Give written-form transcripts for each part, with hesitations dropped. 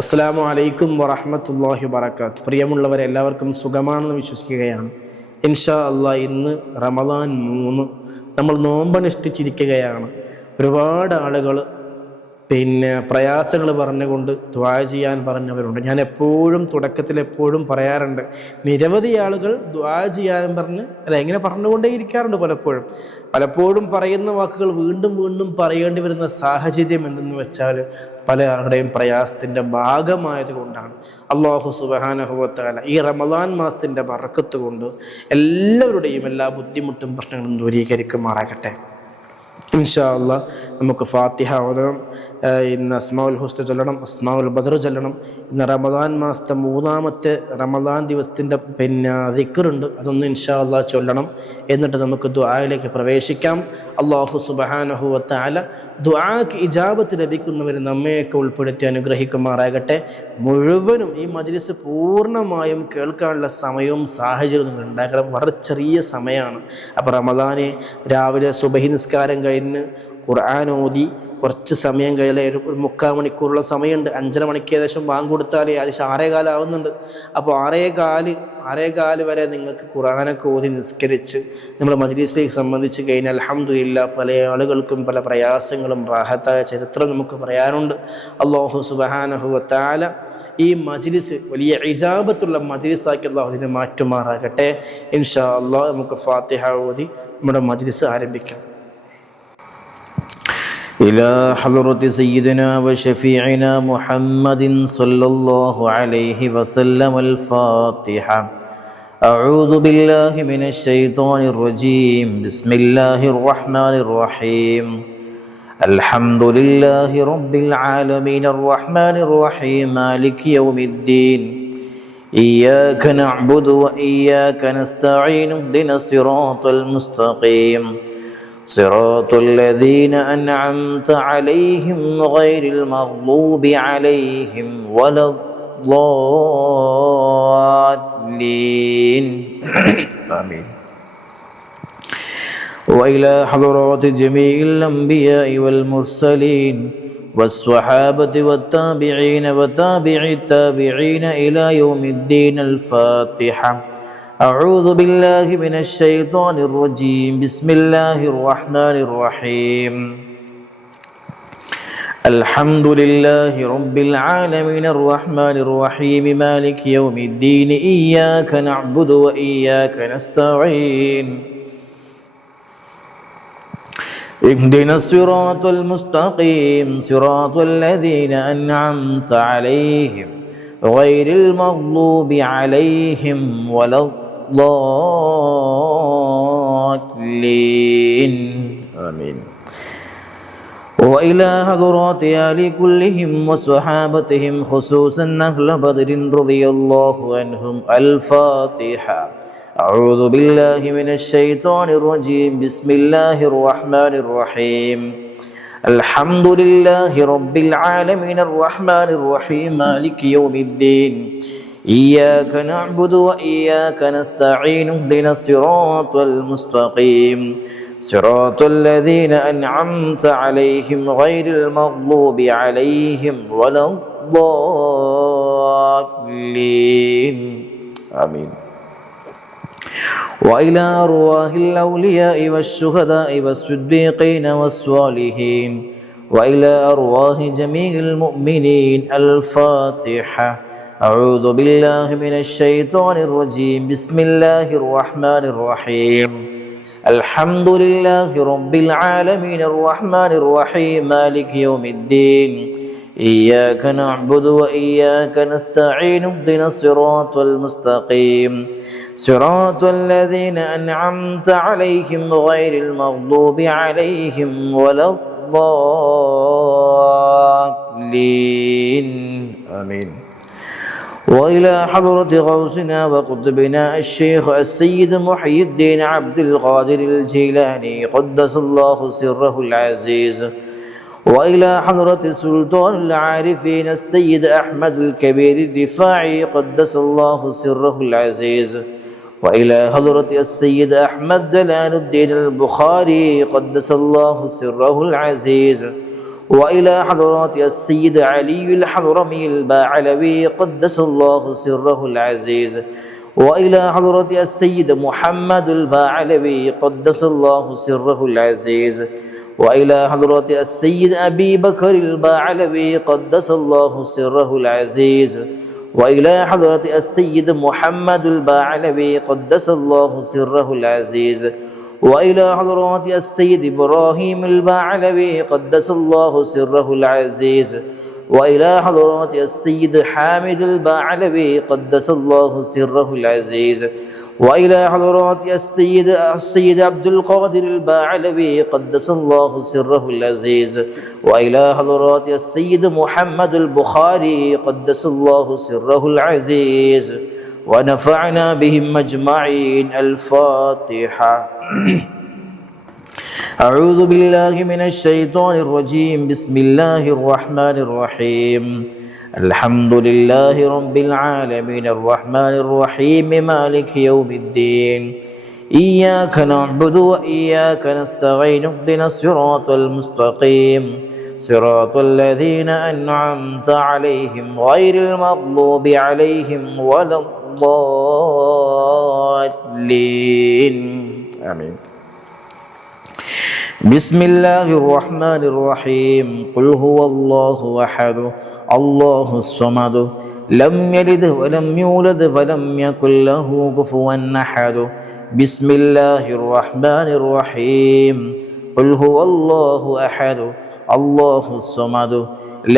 അസ്സലാമു അലൈക്കും വറഹ്മത്തുള്ളാഹി വബറകാതുഹു. പ്രിയമുള്ളവരെ, എല്ലാവർക്കും സുഖമാണെന്ന് വിശ്വസിക്കുകയാണ്. ഇൻഷാ അല്ലാഹ് ഇന്ന് റമദാൻ 3 നമ്മൾ നോമ്പനുഷ്ഠിച്ചിരിക്കുകയാണ്. ഒരുപാട് ആളുകൾ പ്രയാസങ്ങൾ പറഞ്ഞുകൊണ്ട് ദുആ ചെയ്യാൻ പറഞ്ഞവരുണ്ട്. ഞാൻ തുടക്കത്തിൽ എപ്പോഴും പറയാറുണ്ട്, നിരവധി ആളുകൾ ദുആ ചെയ്യാൻ പറഞ്ഞ് ഇങ്ങനെ പറഞ്ഞുകൊണ്ടേ ഇരിക്കാറുണ്ട്. പലപ്പോഴും പറയുന്ന വാക്കുകൾ വീണ്ടും വീണ്ടും പറയേണ്ടി വരുന്ന സാഹചര്യം എന്തെന്ന് വെച്ചാൽ പല ആളുടെയും പ്രയാസത്തിൻ്റെ ഭാഗമായത് കൊണ്ടാണ്. അല്ലാഹു സുബ്ഹാനഹു വ തആല ഈ റമദാൻ മാസത്തിൻ്റെ ബറക്കത്ത് കൊണ്ട് എല്ലാവരുടെയും എല്ലാ ബുദ്ധിമുട്ടും പ്രശ്നങ്ങളും ദൂരീകരിക്കുമാറാകട്ടെ. ഇൻഷാ അല്ലാഹ് നമുക്ക് ഫാത്തിഹ ഓതണം. ഇന്ന് അസ്മാഉൽ ഹുസ്ന ചൊല്ലണം, അസ്മാഉൽ ബദർ ചൊല്ലണം. ഇന്ന് റമദാൻ മാസത്തെ 3-ാമത്തെ റമദാൻ ദിവസത്തിൻ്റെ ദിക്റുണ്ട്, അതൊന്ന് ഇൻഷാ അല്ലാഹ് ചൊല്ലണം. എന്നിട്ട് നമുക്ക് ദുആയിലേക്ക് പ്രവേശിക്കാം. അല്ലാഹു സുബ്ഹാനഹു വ തആല ദുആക്ക് ഇജാബത്ത് ലഭിക്കുന്നവർ നമ്മയൊക്കെ ഉൾപ്പെടുത്തി അനുഗ്രഹിക്കുമാറാകട്ടെ. മുഴുവനും ഈ മജ്ലിസ് പൂർണ്ണമായും കേൾക്കാനുള്ള സമയവും സാഹചര്യവും ഉണ്ടാക്കണം. വളരെ ചെറിയ സമയമാണ്. അപ്പോൾ റമദാന് രാവിലെ സുബഹി നിസ്കാരം കഴിഞ്ഞ് ഖുർആൻ ഓതി കുറച്ച് സമയം കഴിഞ്ഞാൽ ഒരു 3/4 മണിക്കൂറുള്ള സമയമുണ്ട്. 5:30 മണിക്ക് ഏകദേശം ബാങ്ക് കൊടുത്താൽ ഏകദേശം 6:15 ആവുന്നുണ്ട്. അപ്പോൾ 6:15 വരെ നിങ്ങൾക്ക് ഖുർആനൊക്കെ ഓതി നിസ്കരിച്ച് നമ്മൾ മജ്ലിസിലേക്ക് സംബന്ധിച്ച് കഴിഞ്ഞാൽ അൽഹംദുലില്ലാഹ് പല ആളുകൾക്കും പല പ്രയാസങ്ങളും റാഹത്തായ ചരിത്രം നമുക്ക് പറയാനുണ്ട്. അല്ലാഹു സുബ്ഹാനഹു വ തആല ഈ മജ്ലിസ് വലിയ ഇജാബത്തുള്ള മജ്ലിസാക്കി അല്ലാഹു ഇതിനെ മാറ്റുമാറാകട്ടെ. ഇൻഷാ അല്ലാഹ് നമുക്ക് ഫാത്തിഹ ഓതി നമ്മുടെ മജ്ലിസ് ആരംഭിക്കാം. إلى حضرة سيدنا وشفيعنا محمد صلى الله عليه وسلم الفاتحة. أعوذ بالله من الشيطان الرجيم. بسم الله الرحمن الرحيم. الحمد لله رب العالمين الرحمن الرحيم مالك يوم الدين. إياك نعبد وإياك نستعين اهدنا الصراط المستقيم صراط الذين أنعمت عليهم غير المغضوب عليهم ولا الضالين آمين. وإلى حضرات جميع الأنبياء والمرسلين والصحابة والتابعين وتابع التابعين إلى يوم الدين الفاتحة. أعوذ بالله من الشيطان الرجيم. بسم الله الرحمن الرحيم. الحمد لله رب العالمين الرحمن الرحيم مالك يوم الدين. إياك نعبد وإياك نستعين اهدنا الصراط المستقيم صراط الذين أنعمت عليهم غير المغضوب عليهم ولا الضالين آمين. وإلى حضرات آل كلهم وصحابتهم خصوصا أهل بدر رضي الله عنهم الفاتحة. أعوذ بالله من الشيطان الرجيم. بسم الله الرحمن الرحيم. الحمد لله رب العالمين الرحمن الرحيم مالك يوم الدين. إياك نعبد وإياك نستعين اهدنا الصراط المستقيم صراط الذين أنعمت عليهم غير المغضوب عليهم ولا الضالين آمين. وإلى أرواح الأولياء والشهداء والصديقين والصالحين وإلى أرواح جميع المؤمنين الفاتحة. أعوذ بالله من الشيطان الرجيم. بسم الله الرحمن الرحيم. الحمد لله رب العالمين الرحمن الرحيم مالك يوم الدين. إياك نعبد وإياك نستعين اهدنا الصراط المستقيم صراط الذين أنعمت عليهم غير المغضوب عليهم ولا الضالين آمين. وإلى حضرة غوثنا وقطبنا الشيخ السيد محي الدين عبد القادر الجيلاني قدس الله سره العزيز. وإلى حضرة سلطان العارفين السيد أحمد الكبير الرفاعي قدس الله سره العزيز. وإلى حضرة السيد أحمد جلال الدين البخاري قدس الله سره العزيز. وإلى حضرات السيد علي الحضرمي الباعلوي قدس الله سره العزيز، وإلى حضرة السيد محمد الباعلوي قدس الله سره العزيز، وإلى حضرة السيد أبي بكر الباعلوي قدس الله سره العزيز، وإلى حضرة السيد محمد الباعلوي قدس الله سره العزيز، وإلى حضرات السيد إبراهيم الباعلوي قدس الله سره العزيز، وإلى حضرات السيد حامد الباعلوي قدس الله سره العزيز، وإلى حضرات السيد عبد القادر الباعلوي قدس الله سره العزيز، وإلى حضرات السيد محمد البخاري قدس الله سره العزيز، ونفعنا بهم أجمعين. الفاتحة. أعوذ بالله من الشيطان الرجيم. بسم الله الرحمن الرحيم. الحمد لله رب العالمين الرحمن الرحيم مالك يوم الدين. إياك نعبد وإياك نستعين اهدنا الصراط المستقيم صراط الذين أنعمت عليهم غير المغضوب عليهم ولا الضالين. آمين. بسم الله الرحمن الرحيم. قل هو الله أحد الله الصمد لم يلد ولم يولد ولم يكن له كفوا أحد. بسم الله الرحمن الرحيم. قل هو الله أحد الله الصمد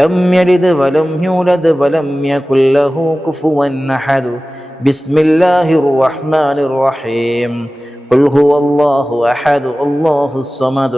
لم يلد ولم يولد ولم يكن له كفوا أحد. بسم الله الرحمن الرحيم. قل هو الله أحد الله الصمد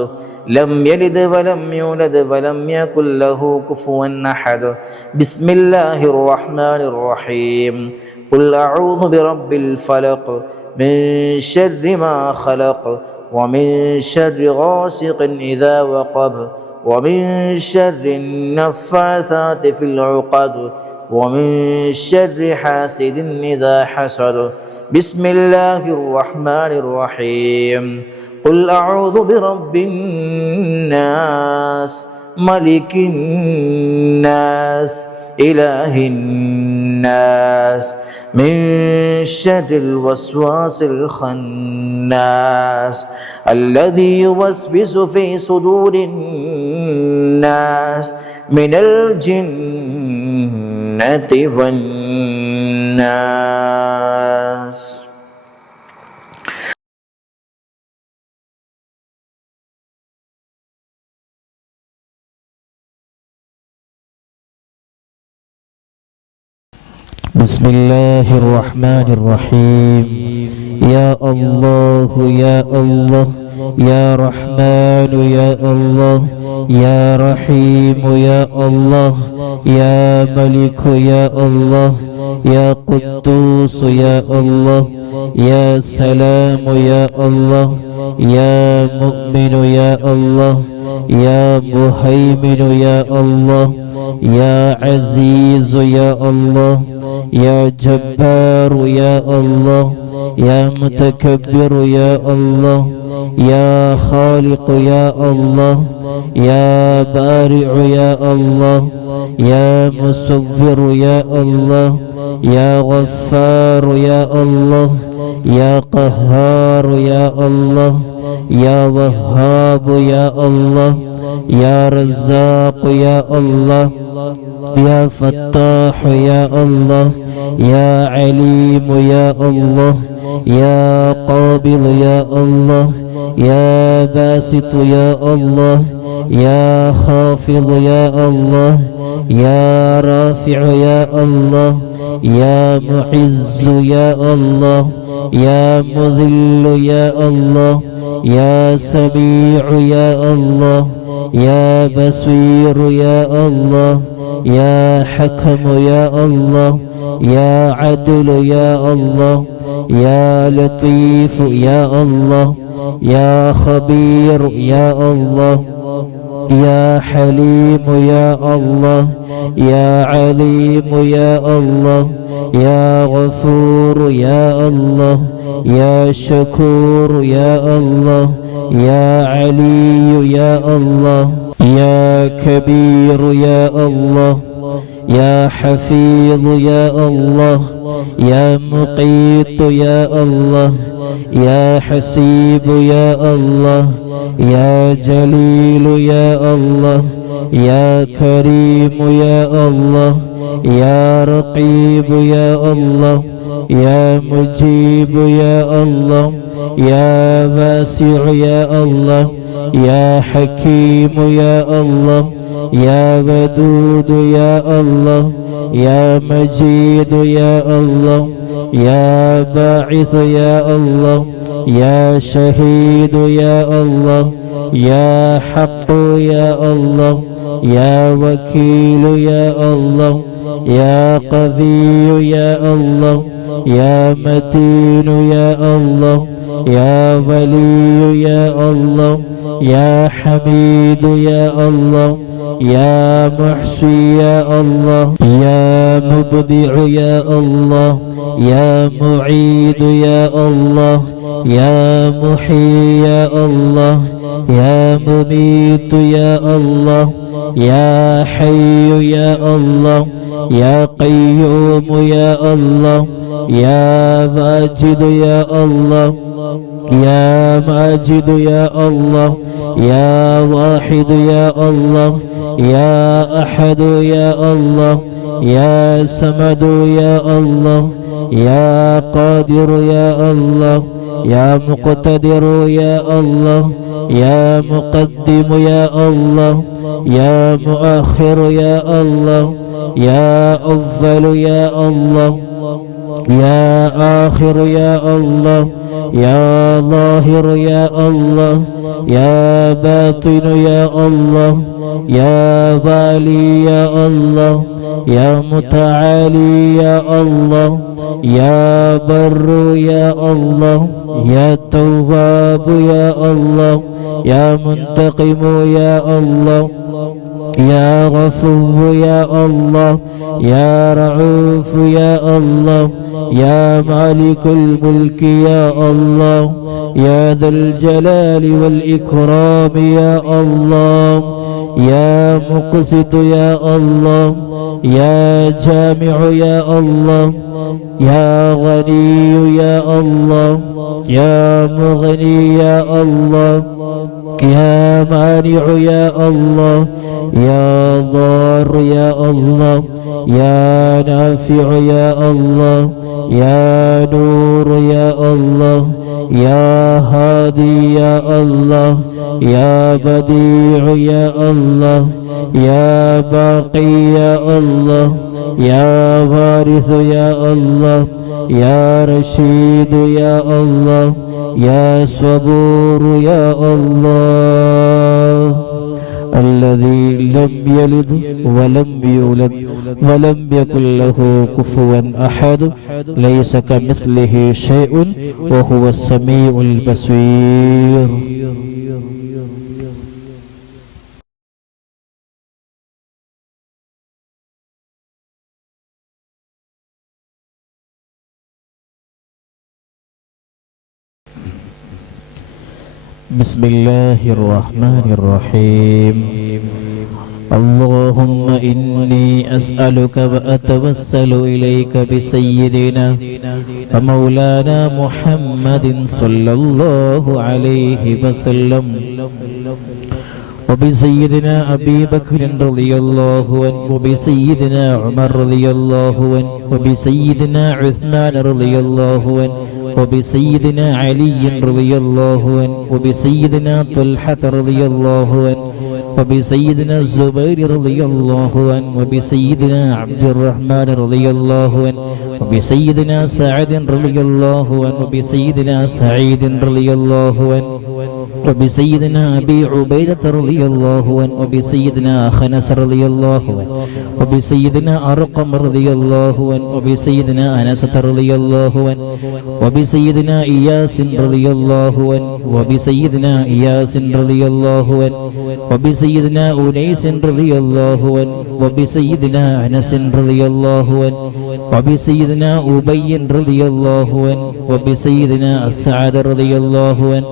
لم يلد ولم يولد ولم يكن له كفوا أحد. بسم الله الرحمن الرحيم. قل أعوذ برب الفلق من شر ما خلق ومن شر غاسق إذا وقب ومن شر النفاثات في العقد ومن شر حاسد إذا حسد. بسم الله الرحمن الرحيم. قل أعوذ برب الناس ملك الناس إله الناس من شر الوسواس الخناس الذي يوسوس في صدور الناس من الجنة والناس. بسم الله الرحمن الرحيم. يا الله يا الله يا رحمن يا الله يا رحيم يا الله يا ملك يا الله يا قدوس يا الله يا سلام يا الله يا مؤمن يا الله يا مهيمن يا الله يا عزيز يا الله يا جبار يا الله يا متكبر يا الله يا خالق يا الله يا بارع يا الله يا مصور يا الله يا غفار يا الله يا قهار يا الله يا وهاب يا الله يا رزاق يا الله يا فتاح يا الله يا عليم يا الله يا قابض يا الله يا باسط يا الله يا خافض يا الله يا رافع يا الله يا معز يا الله يا مذل يا الله يا سميع يا الله يا بصير يا الله يا حكم يا الله يا عدل يا الله يا لطيف يا الله يا خبير يا الله يا حليم يا الله يا عليم يا الله يا غفور يا الله يا شكور يا الله يا علي يا الله يا كبير يا الله يا حفيظ يا الله يا مقيت يا الله يا حسيب يا الله يا جليل يا الله يا كريم يا الله يا رقيب يا الله يا مجيب يا الله يا واسع يا الله يا حكيم يا الله يا ودود يا الله يا مجيد يا الله يا باعث يا الله يا شهيد يا الله يا حق يا الله يا وكيل يا الله يا قوي يا الله يا متين يا الله يا ولي يا الله يا حميد يا الله يا محصي يا الله يا مبدع يا الله يا معيد يا الله يا محيي يا الله يا مميت يا الله يا حي يا الله يا قيوم يا الله يا واجد يا الله يا ماجد يا الله يا واحد يا الله يا أحد يا الله يا سمد يا الله يا قادر يا الله يا مقتدر يا الله يا مقدم يا الله يا مؤخر يا الله يا أول يا الله يا آخر يا الله يا ظاهر يا الله يا باطن يا الله يا والي يا الله يا متعالي يا الله يا بر يا الله يا تواب يا الله يا منتقم يا الله يا غفور يا الله يا رعوف يا الله يا مالك الملك يا الله يا ذا الجلال والإكرام يا الله يا مقسط يا الله يا جامع يا الله يا غني يا الله يا مغني يا الله يا مانع يا الله يا ضار يا الله يا نافع يا الله يا نور يا الله يا هادي يا الله يا بديع يا الله يا باقي يا الله يا وارث يا الله يا رشيد يا الله يا صبور يا الله الذي لم يلد ولم يولد ولم يكن له كفوا أحد ليس كمثله شيء وهو السميع البصير. بسم الله الرحمن الرحيم. اللهم إني أسألك وأتوسل إليك بسيدنا ومولانا محمد صلى الله عليه وسلم وبسيدنا أبي بكر رضي الله عنه وبسيدنا عمر رضي الله عنه وبسيدنا عثمان رضي الله عنه وبسيدنا علي رضي الله عنه وبسيدنا طلحة رضي الله عنه وبسيدنا الزبير رضي الله عنه وبسيدنا عبد الرحمن رضي الله عنه وبسيدنا سعد رضي الله عنه وبسيدنا سعيد رضي الله عنه وبسيدنا أبي عبيدة رضي الله عنه وبسيدنا خنس رضي الله عنه وبسيدنا أرقم رضي الله عنه وبسيدنا أنس رضي الله عنه وبسيدنا إياس رضي الله عنه وبسيدنا إياس رضي الله عنه وبسيدنا أنيس رضي الله عنه وبسيدنا أنس رضي الله عنه وبسيدنا أبي رضي الله عنه وبسيدنا السعد رضي الله عنه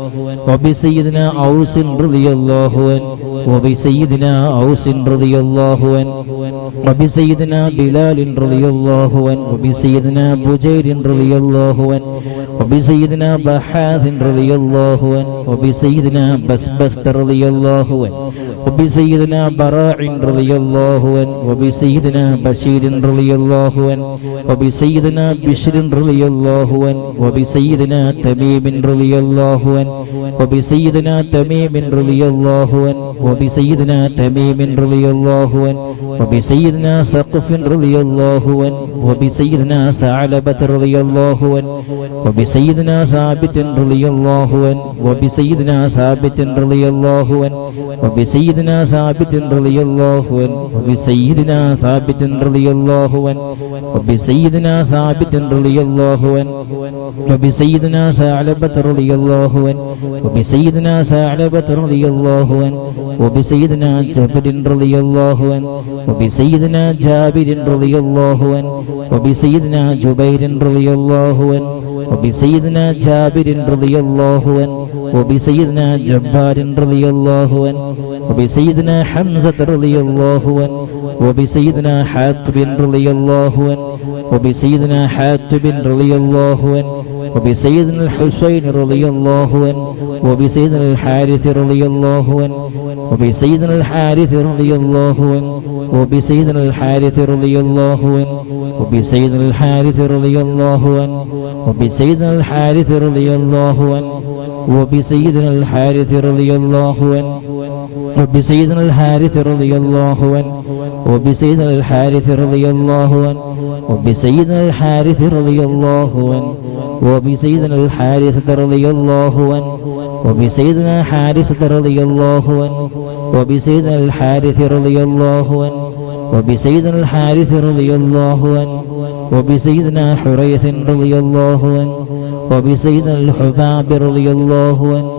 وبسيدنا أوس رضي الله عنه وبسيدنا أوس رضي الله عنه وبسيدنا بلال رضي الله عنه وبسيدنا بجير رضي الله عنه وبسيدنا بحاث رضي الله عنه وبسيدنا بسبست رضي الله عنه وبسيدنا براع رضي الله عنه وبسيدنا بشير رضي الله عنه وبسيدنا بشر رضي الله عنه وبسيدنا تميم رضي الله عنه وبسيدنا تميم رضي الله عنه وبسيدنا تميم رضي الله عنه وبسيدنا ثقف رضي الله عنه وبسيدنا ثعلبة رضي الله عنه وبسيدنا ثابت رضي الله عنه وبسيدنا ثابت رضي الله عنه وبسيدنا ثابت رضي الله عنه وبسيدنا ثابت رضي الله عنه وبسيدنا ثابت رضي الله عنه وبسيدنا ثعلبة رضي الله عنه وبسيدنا ثعلبة رضي الله عنه وبسيدنا جابر رضي الله عنه وبسيدنا جابر رضي الله عنه وبسيدنا جبير رضي الله عنه وبسيدنا جابر رضي الله عنه وبسيدنا جبار رضي الله عنه وبسيدنا حمزة رضي الله عنه وبسيدنا حاتب رضي الله عنه وبسيدنا حاتب رضي الله عنه وبسيدنا الحسين رضي الله عنه وبسيدنا الحارث رضي الله عنه وبسيدنا الحارث رضي الله عنه وبسيدنا الحارث رضي الله عنه وبسيدنا الحارث رضي الله عنه وبسيدنا الحارث رضي الله عنه وبسيدنا الحارث رضي الله عنه وبسيدنا الحارث رضي الله عنه وبسيدنا الحارث رضي الله عنه وبسيدنا الحارث رضي الله عنه وبسيدنا الحارث رضي الله عنه وبسيدنا حارثة رضي الله عنه وبسيدنا الحارث رضي الله عنه وبسيدنا الحارث رضي الله عنه وبسيدنا حريث رضي الله عنه وبسيدنا الحباب رضي الله عنه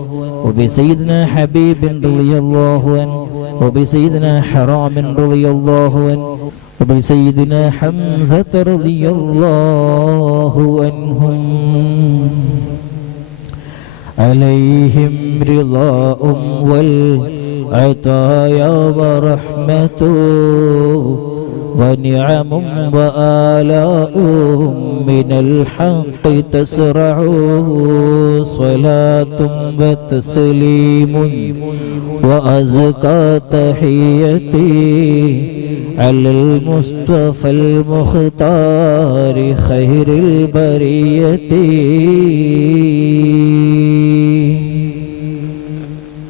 وبسيدنا حبيب رضي الله عنه وبسيدنا حرام رضي الله عنه وبسيدنا حمزة رضي الله عنهم عليهم رضاء والعطايا ورحمة ونعم وآلاء من الحق تسرع صلاة وتسليم وأزكى تحيتي على المصطفى المختار خير البرية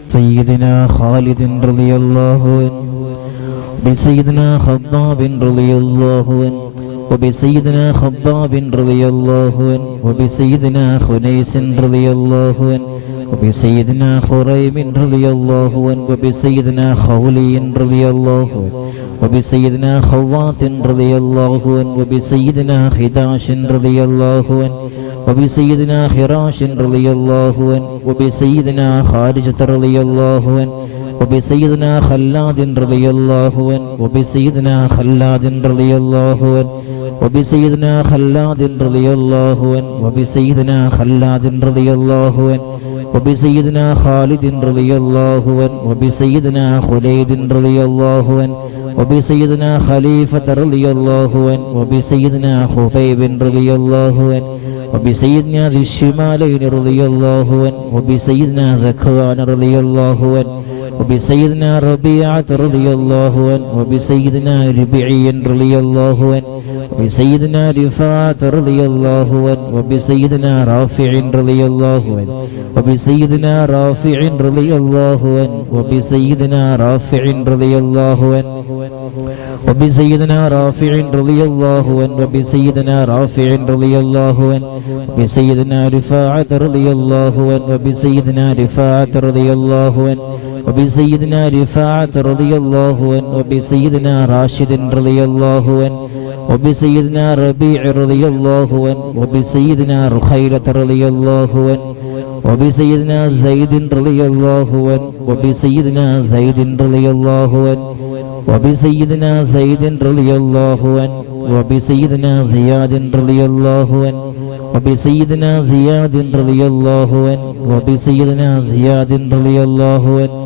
سيدنا خالد رضي الله عنه وبسيدنا خباب رضي الله عنه وبسيدنا خباب رضي الله عنه وبسيدنا خنيس رضي الله عنه وبسيدنا خريم رضي الله عنه وبسيدنا خولي رضي الله عنه وبسيدنا خوات رضي الله عنه وبسيدنا خداش رضي الله عنه وبسيدنا خراش رضي الله عنه وبسيدنا خارجة رضي الله عنه وبسيدنا خلاد رضي الله عنه وبسيدنا خلاد رضي الله عنه وبسيدنا خلاد رضي الله عنه وبسيدنا خلاد رضي الله عنه وبسيدنا خالد رضي الله عنه وبسيدنا خليد رضي الله عنه وبسيدنا خليفة رضي الله عنه وبسيدنا خبيب رضي الله عنه وبسيدنا ذي الشمالين رضي الله عنه وبسيدنا ذكوان رضي الله عنه وبسيدنا ربيعة رضي الله عنه وبسيدنا ربيعي رضي الله عنه وبسيدنا رفاعة رضي الله عنه وبسيدنا رافع رضي الله عنه وبسيدنا رافع رضي الله عنه وبسيدنا رافع رضي الله عنه وبسيدنا رافع رضي الله عنه وبسيدنا رافع رضي الله عنه وبسيدنا رفاعة رضي الله عنه وبسيدنا رفاعة رضي الله عنه وبسيدنا رفاعة رضي الله عنه وبسيدنا راشد رضي الله عنه وبسيدنا ربيع رضي الله عنه وبسيدنا رخيلة رضي الله عنه وبسيدنا زيد رضي الله عنه وبسيدنا زيد رضي الله عنه وبسيدنا زيد رضي الله عنه وبسيدنا زياد رضي الله عنه وبسيدنا زياد رضي الله عنه وبسيدنا زياد رضي الله عنه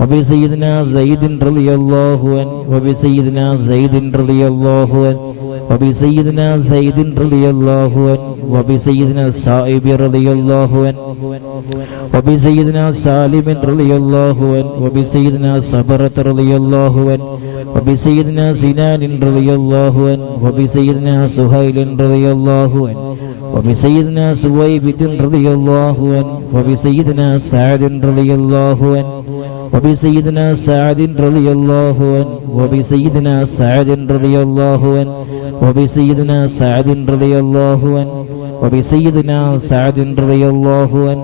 وبسيدنا زيد رضي الله عنه وبسيدنا زيد رضي الله عنه وبسيدنا زيد رضي الله عنه وبسيدنا السائب رضي الله عنه وبسيدنا سالم رضي الله عنه وبسيدنا صبرة رضي الله عنه وبسيدنا سنان رضي الله عنه وبسيدنا سهيل رضي الله عنه وبسيدنا سويبة رضي الله عنه وبسيدنا سعد رضي الله عنه وبسيدنا سعد رضي الله عنه وبسيدنا سعد رضي الله عنه وبسيدنا سعد رضي الله عنه وبسيدنا سعد رضي الله عنه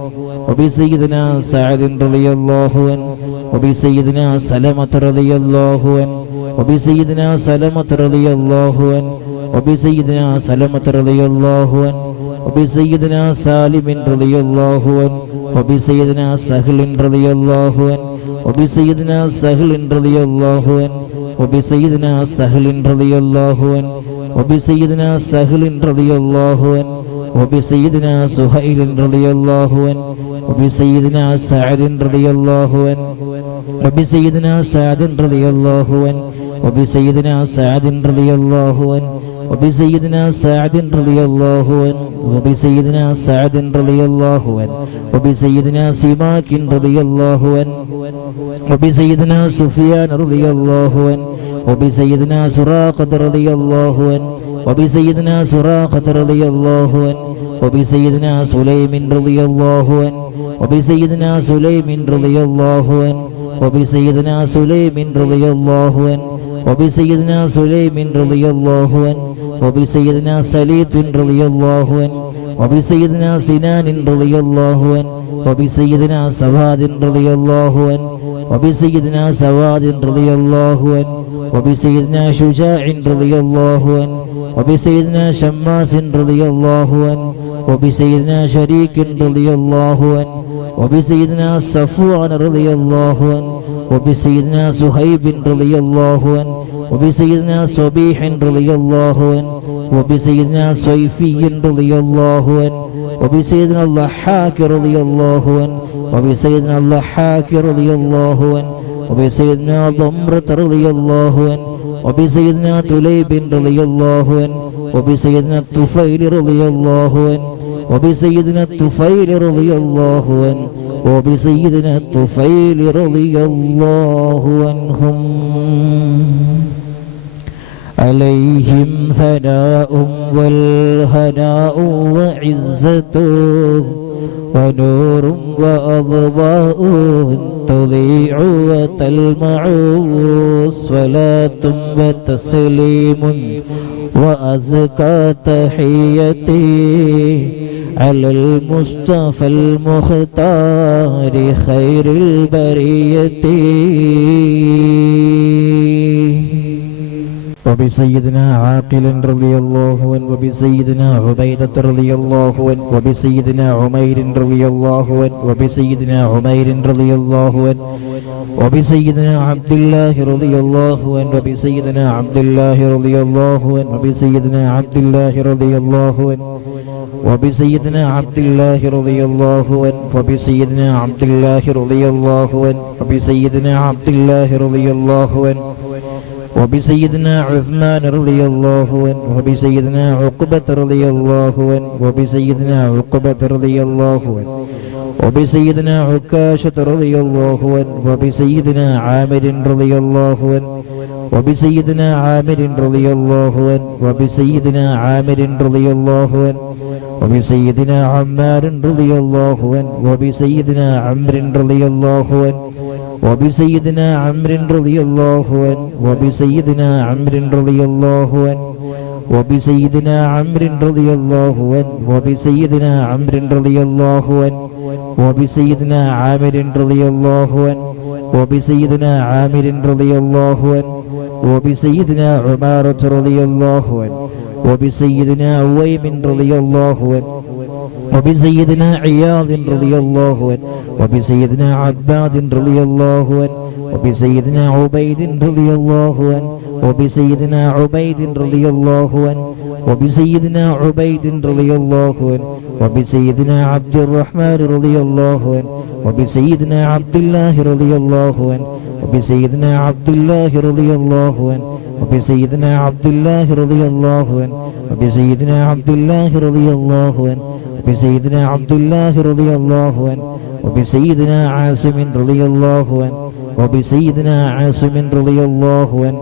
وبسيدنا سعد رضي الله عنه وبسيدنا سلمة رضي الله عنه وبسيدنا سلمة رضي الله عنه وبسيدنا سلمة رضي الله عنه وبسيدنا سالم رضي الله عنه وبسيدنا سهل رضي الله عنه وبسيدنا سهل رضي الله عنه وبسيدنا سهل رضي الله عنه وبسيدنا سهل رضي الله عنه وبسيدنا سهيل رضي الله عنه وبسيدنا سعد رضي الله عنه وبسيدنا سعد رضي الله عنه وبسيدنا سعد رضي الله عنه وبسيدنا سعد رضي الله عنه وبسيدنا سعد رضي الله عنه وبسيدنا سماك رضي الله عنه وبسيدنا سفيان رضي الله عنه وبسيدنا سراقة رضي الله عنه وبسيدنا سراقة رضي الله عنه وبسيدنا سليم رضي الله عنه وبسيدنا سليم رضي الله عنه وبسيدنا سليم رضي الله عنه وبسيدنا سليم رضي الله عنه وبسيدنا سليط رضي الله عنه وبسيدنا سنان رضي الله عنه وبسيدنا سواد رضي الله عنه وبسيدنا سواد رضي الله عنه وبسيدنا شجاع رضي الله عنه وبسيدنا شماس رضي الله عنه وبسيدنا شريك رضي الله عنه وبسيدنا صفوان رضي الله عنه وبسيدنا سهيب رضي الله عنه وبسيدنا صبيح رضي الله عنه وبسيدنا صيفي رضي الله عنه وبسيدنا الضحاك رضي الله عنه وبسيدنا الضحاك رضي الله عنه وبسيدنا ضمرة رضي الله عنه وبسيدنا تليب رضي الله عنه وبسيدنا الطفيل رضي الله عنه وبسيدنا الطفيل رضي الله عنه وبسيدنا الطفيل رضي الله عنهم عليهم ثناء والهناء وعزة ونور وأضواء تضيع وتلمع صلاة وتسليم وأزكى تحيتي على المصطفى المختار خير البرية وبسيدنا عاقل رضي الله عنه وبسيدنا عبيدة رضي الله عنه وبسيدنا عمير رضي الله عنه وبسيدنا عمير رضي الله عنه وبسيدنا عبد الله رضي الله عنه وبسيدنا عبد الله رضي الله عنه وبسيدنا عبد الله رضي الله عنه وبسيدنا عبد الله رضي الله عنه وبسيدنا عبد الله رضي الله عنه وبسيدنا عبد الله رضي الله عنه وبسيدنا عثمان رضي الله عنه وبسيدنا عقبة رضي الله عنه وبسيدنا عقبة رضي الله عنه وبسيدنا عكاشة رضي الله عنه وبسيدنا عامر رضي الله عنه وبسيدنا عامر رضي الله عنه وبسيدنا عامر رضي الله عنه وبسيدنا عمار رضي الله عنه وبسيدنا عمرو رضي الله عنه وبسيدنا عمرو رضي الله عنه وبسيدنا عمرو رضي الله عنه وبسيدنا عمرو رضي الله عنه وبسيدنا عمرو رضي الله عنه وبسيدنا عامر رضي الله عنه وبسيدنا عامر رضي الله عنه وبسيدنا عمارة رضي الله عنه وبسيدنا عويم رضي الله عنه وبسيدنا عياض رضي الله عنه وبسيدنا عباد رضي الله عنه وبسيدنا عبيد رضي الله عنه وبسيدنا عبيد رضي الله عنه وبسيدنا عبيد رضي الله عنه وبسيدنا عبد الرحمن رضي الله عنه وبسيدنا عبد الله رضي الله عنه وبسيدنا عبد الله رضي الله عنه وبسيدنا عبد الله رضي الله عنه وبسيدنا عبد الله رضي الله عنه وبسيدنا عبد الله رضي الله عنه وبسيدنا عاصم رضي الله عنه وبسيدنا عاصم رضي الله عنه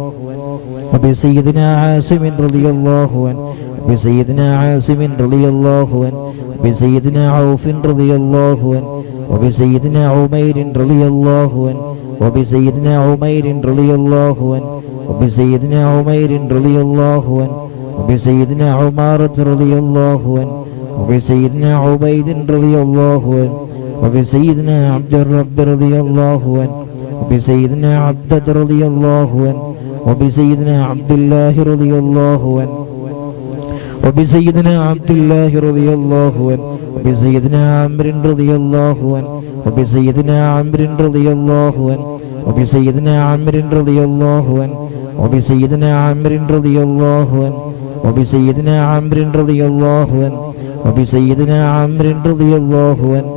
وبسيدنا عاصم رضي الله عنه وبسيدنا عاصم رضي الله عنه وبسيدنا عوف رضي الله عنه وبسيدنا عمير رضي الله عنه وبسيدنا عمير رضي الله عنه وبسيدنا عمير رضي الله عنه وبسيدنا عمارة رضي الله عنه وبسيدنا عبيد رضي الله عنه وبسيدنا عبد الرب رضي الله عنه وبسيدنا عبدة رضي الله عنه وبسيدنا عبد الله رضي الله عنه وبسيدنا عبد الله رضي الله عنه وبسيدنا عمرو رضي الله عنه وبسيدنا عمرو رضي الله عنه وبسيدنا عمرو رضي الله عنه وبسيدنا عمرو رضي الله عنه وبسيدنا عمرو رضي الله عنه وبسيدنا عمرو رضي الله عنه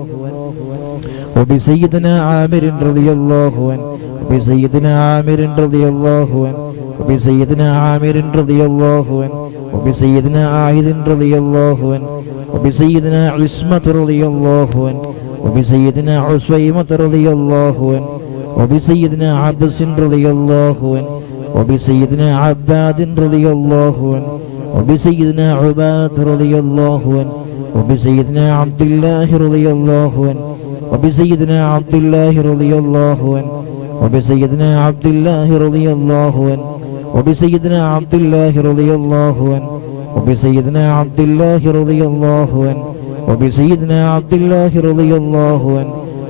وبسيدنا عامر رضي الله عنه وبسيدنا عامر رضي الله عنه وبسيدنا عامر رضي الله عنه وبسيدنا عايد رضي الله عنه وبسيدنا عصمة رضي الله عنه وبسيدنا عسيمة رضي الله عنه وبسيدنا عبس رضي الله عنه وبسيدنا عباد رضي الله عنه وبسيدنا عبادة رضي الله عنه وبسيدنا عبد الله رضي الله عنه وبسيدنا عبد الله رضي الله عنه وبسيدنا عبد الله رضي الله عنه وبسيدنا عبد الله رضي الله عنه وبسيدنا عبد الله رضي الله عنه وبسيدنا عبد الله رضي الله عنه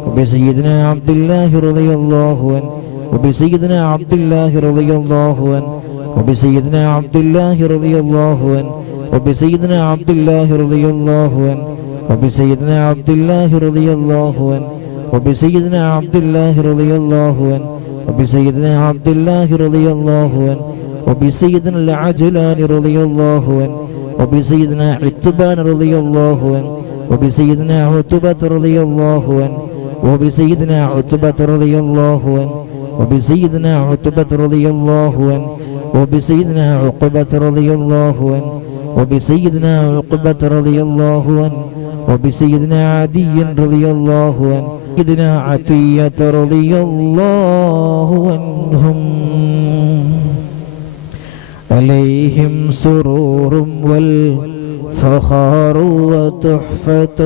وبسيدنا عبد الله رضي الله عنه وبسيدنا عبد الله رضي الله عنه وبسيدنا عبد الله رضي الله عنه وبسيدنا عبد الله رضي الله عنه وبسيدنا عبد الله رضي الله عنه وبسيدنا عبد الله رضي الله عنه وبسيدنا عبد الله رضي الله عنه وبسيدنا العجلان رضي الله عنه وبسيدنا عتبان رضي الله عنه وبسيدنا عتبة رضي الله عنه وبسيدنا عتبة رضي الله عنه وبسيدنا عتبة رضي الله عنه وبسيدنا عقبة رضي الله عنه وبسيدنا عقبة رضي الله عنه وبسيدنا عدي رضي الله عنه وبسيدنا عتية رضي الله عنهم عليهم سرور والفخار وتحفة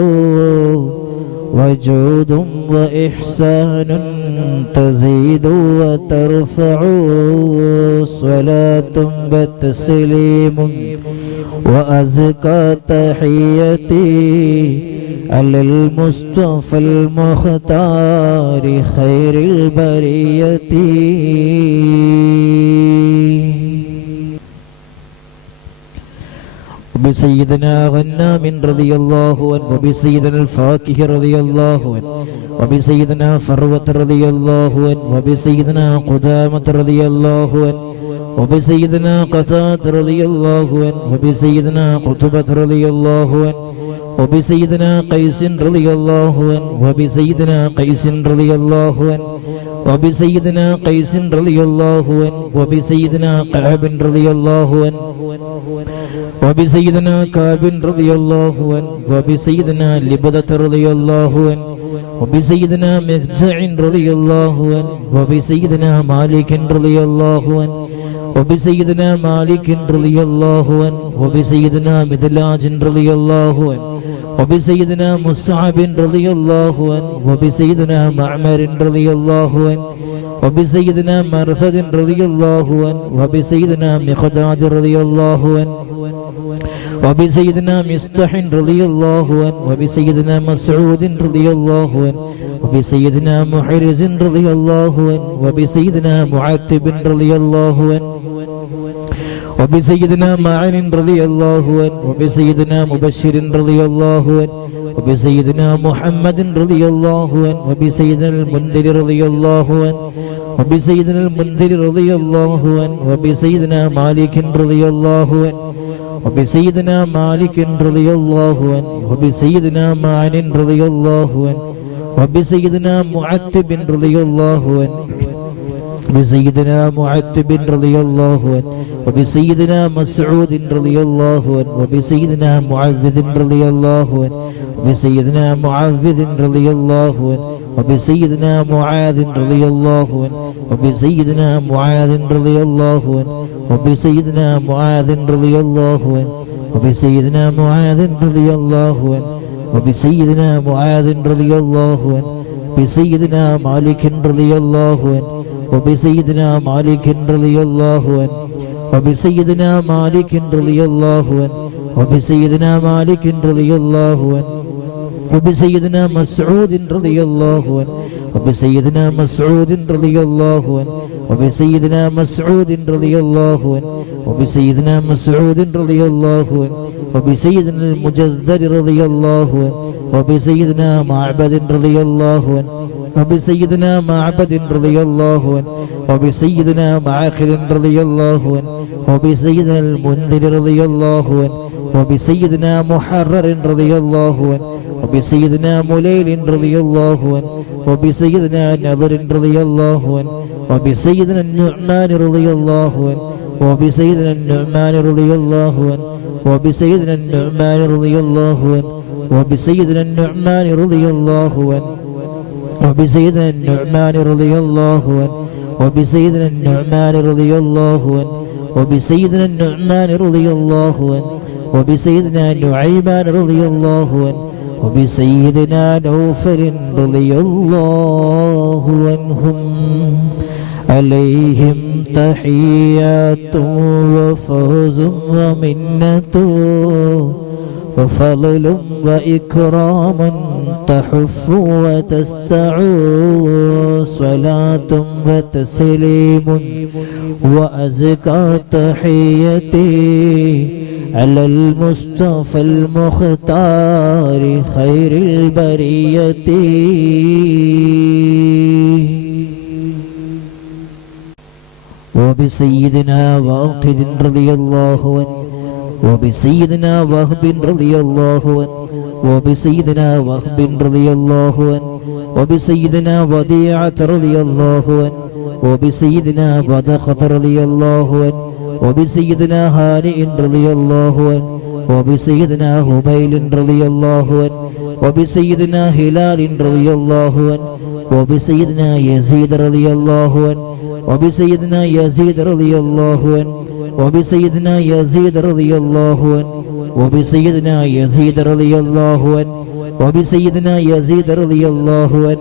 وجود وإحسان تزيد وترفع صلاة وتسليم وأزكى تحيتي على المصطفى المختار خير البرية وبسيدنا غنام رضي الله عنه وبسيدنا الفاكه رضي الله عنه وبسيدنا فروة رضي الله عنه وبسيدنا قدامة رضي الله عنه وبسيدنا قتادة رضي الله عنه وبسيدنا قتبة رضي الله عنه وبسيدنا قيس رضي الله عنه وبسيدنا قيس رضي الله عنه وبسيدنا قيس رضي الله عنه وبسيدنا كعب رضي الله عنه وبسيدنا كعب رضي الله عنه وبسيدنا لبدة رضي الله عنه وبسيدنا مخزع رضي الله عنه وبسيدنا مالك رضي الله عنه وبسيدنا مالك رضي الله عنه وبسيدنا مدلاج رضي الله عنه وبسيدنا مصعب رضي الله عنه وبسيدنا معمر رضي الله عنه وبسيدنا مرثد رضي الله عنه وبسيدنا مقداد رضي الله عنه وبسيدنا مصطح رضي الله عنه وبسيدنا مسعود رضي الله عنه وبسيدنا محرز رضي الله عنه وبسيدنا معتب رضي الله عنه وبسيدنا معن رضي الله عنه وبسيدنا مبشر رضي الله عنه وبسيدنا محمد رضي الله عنه وبسيدنا المنذر رضي الله عنه وبسيدنا المنذر رضي الله عنه وبسيدنا مالك رضي الله عنه وبسيدنا مالك رضي الله عنه وبسيدنا معن رضي الله عنه وبسيدنا معتب رضي الله عنه وبسيدنا معتب رضي الله عنه وبسيدنا مسعود رضي الله عنه وبسيدنا معوذ رضي الله عنه وبسيدنا معوذ رضي الله عنه وبسيدنا معاذ رضي الله عنه وبسيدنا معاذ رضي الله عنه وبسيدنا معاذ رضي الله عنه وبسيدنا معاذ رضي الله عنه وبسيدنا معاذ رضي الله عنه بسيدنا مالك رضي الله عنه وبسيدنا مالك رضي الله عنه وبسيدنا مالك رضي الله عنه وبسيدنا مالك رضي الله عنه وبسيدنا مسعود رضي الله عنه وبسيدنا مسعود رضي الله عنه وبسيدنا مسعود رضي الله عنه وبسيدنا مسعود رضي الله عنه وبسيدنا المجذر رضي الله عنه وبسيدنا معبد رضي الله عنه وبسيدنا معبد رضي الله عنه وبسيدنا معاقل رضي الله عنه وبسيدنا المنذر رضي الله عنه وبسيدنا محرر رضي الله عنه وبسيدنا مليل رضي الله عنه وبسيدنا نضر رضي الله عنه وبسيدنا النعمان رضي الله عنه وبسيدنا النعمان رضي الله عنه وبسيدنا النعمان رضي الله عنه وبسيدنا النعمان رضي الله عنه وبسيدنا النعمان رضي الله عنه وبسيدنا النعمان رضي الله عنه وبسيدنا النعمان رضي الله عنه وبسيدنا نعيمان رضي الله عنه وبسيدنا نوفل رضي الله عنهم عليهم تحيات وفوز ومنة وفضل وإكرام تحف وتستعو صلاة وتسليم وأزكى تحيتي على المصطفى المختار خير البرية وبسيدنا واقد رضي الله عنه وبسيدنا وهب رضي الله عنه وبسيدنا وهب رضي الله عنه وبسيدنا وديعة رضي الله عنه وبسيدنا بدخة رضي الله عنه وبسيدنا هانئ رضي الله عنه وبسيدنا هبيل رضي الله عنه وبسيدنا هلال رضي الله عنه وبسيدنا يزيد رضي الله عنه وبسيدنا يزيد رضي الله عنه وبسيدنا يزيد رضي الله عنه وبسيدنا يزيد رضي الله عنه وبسيدنا يزيد رضي الله عنه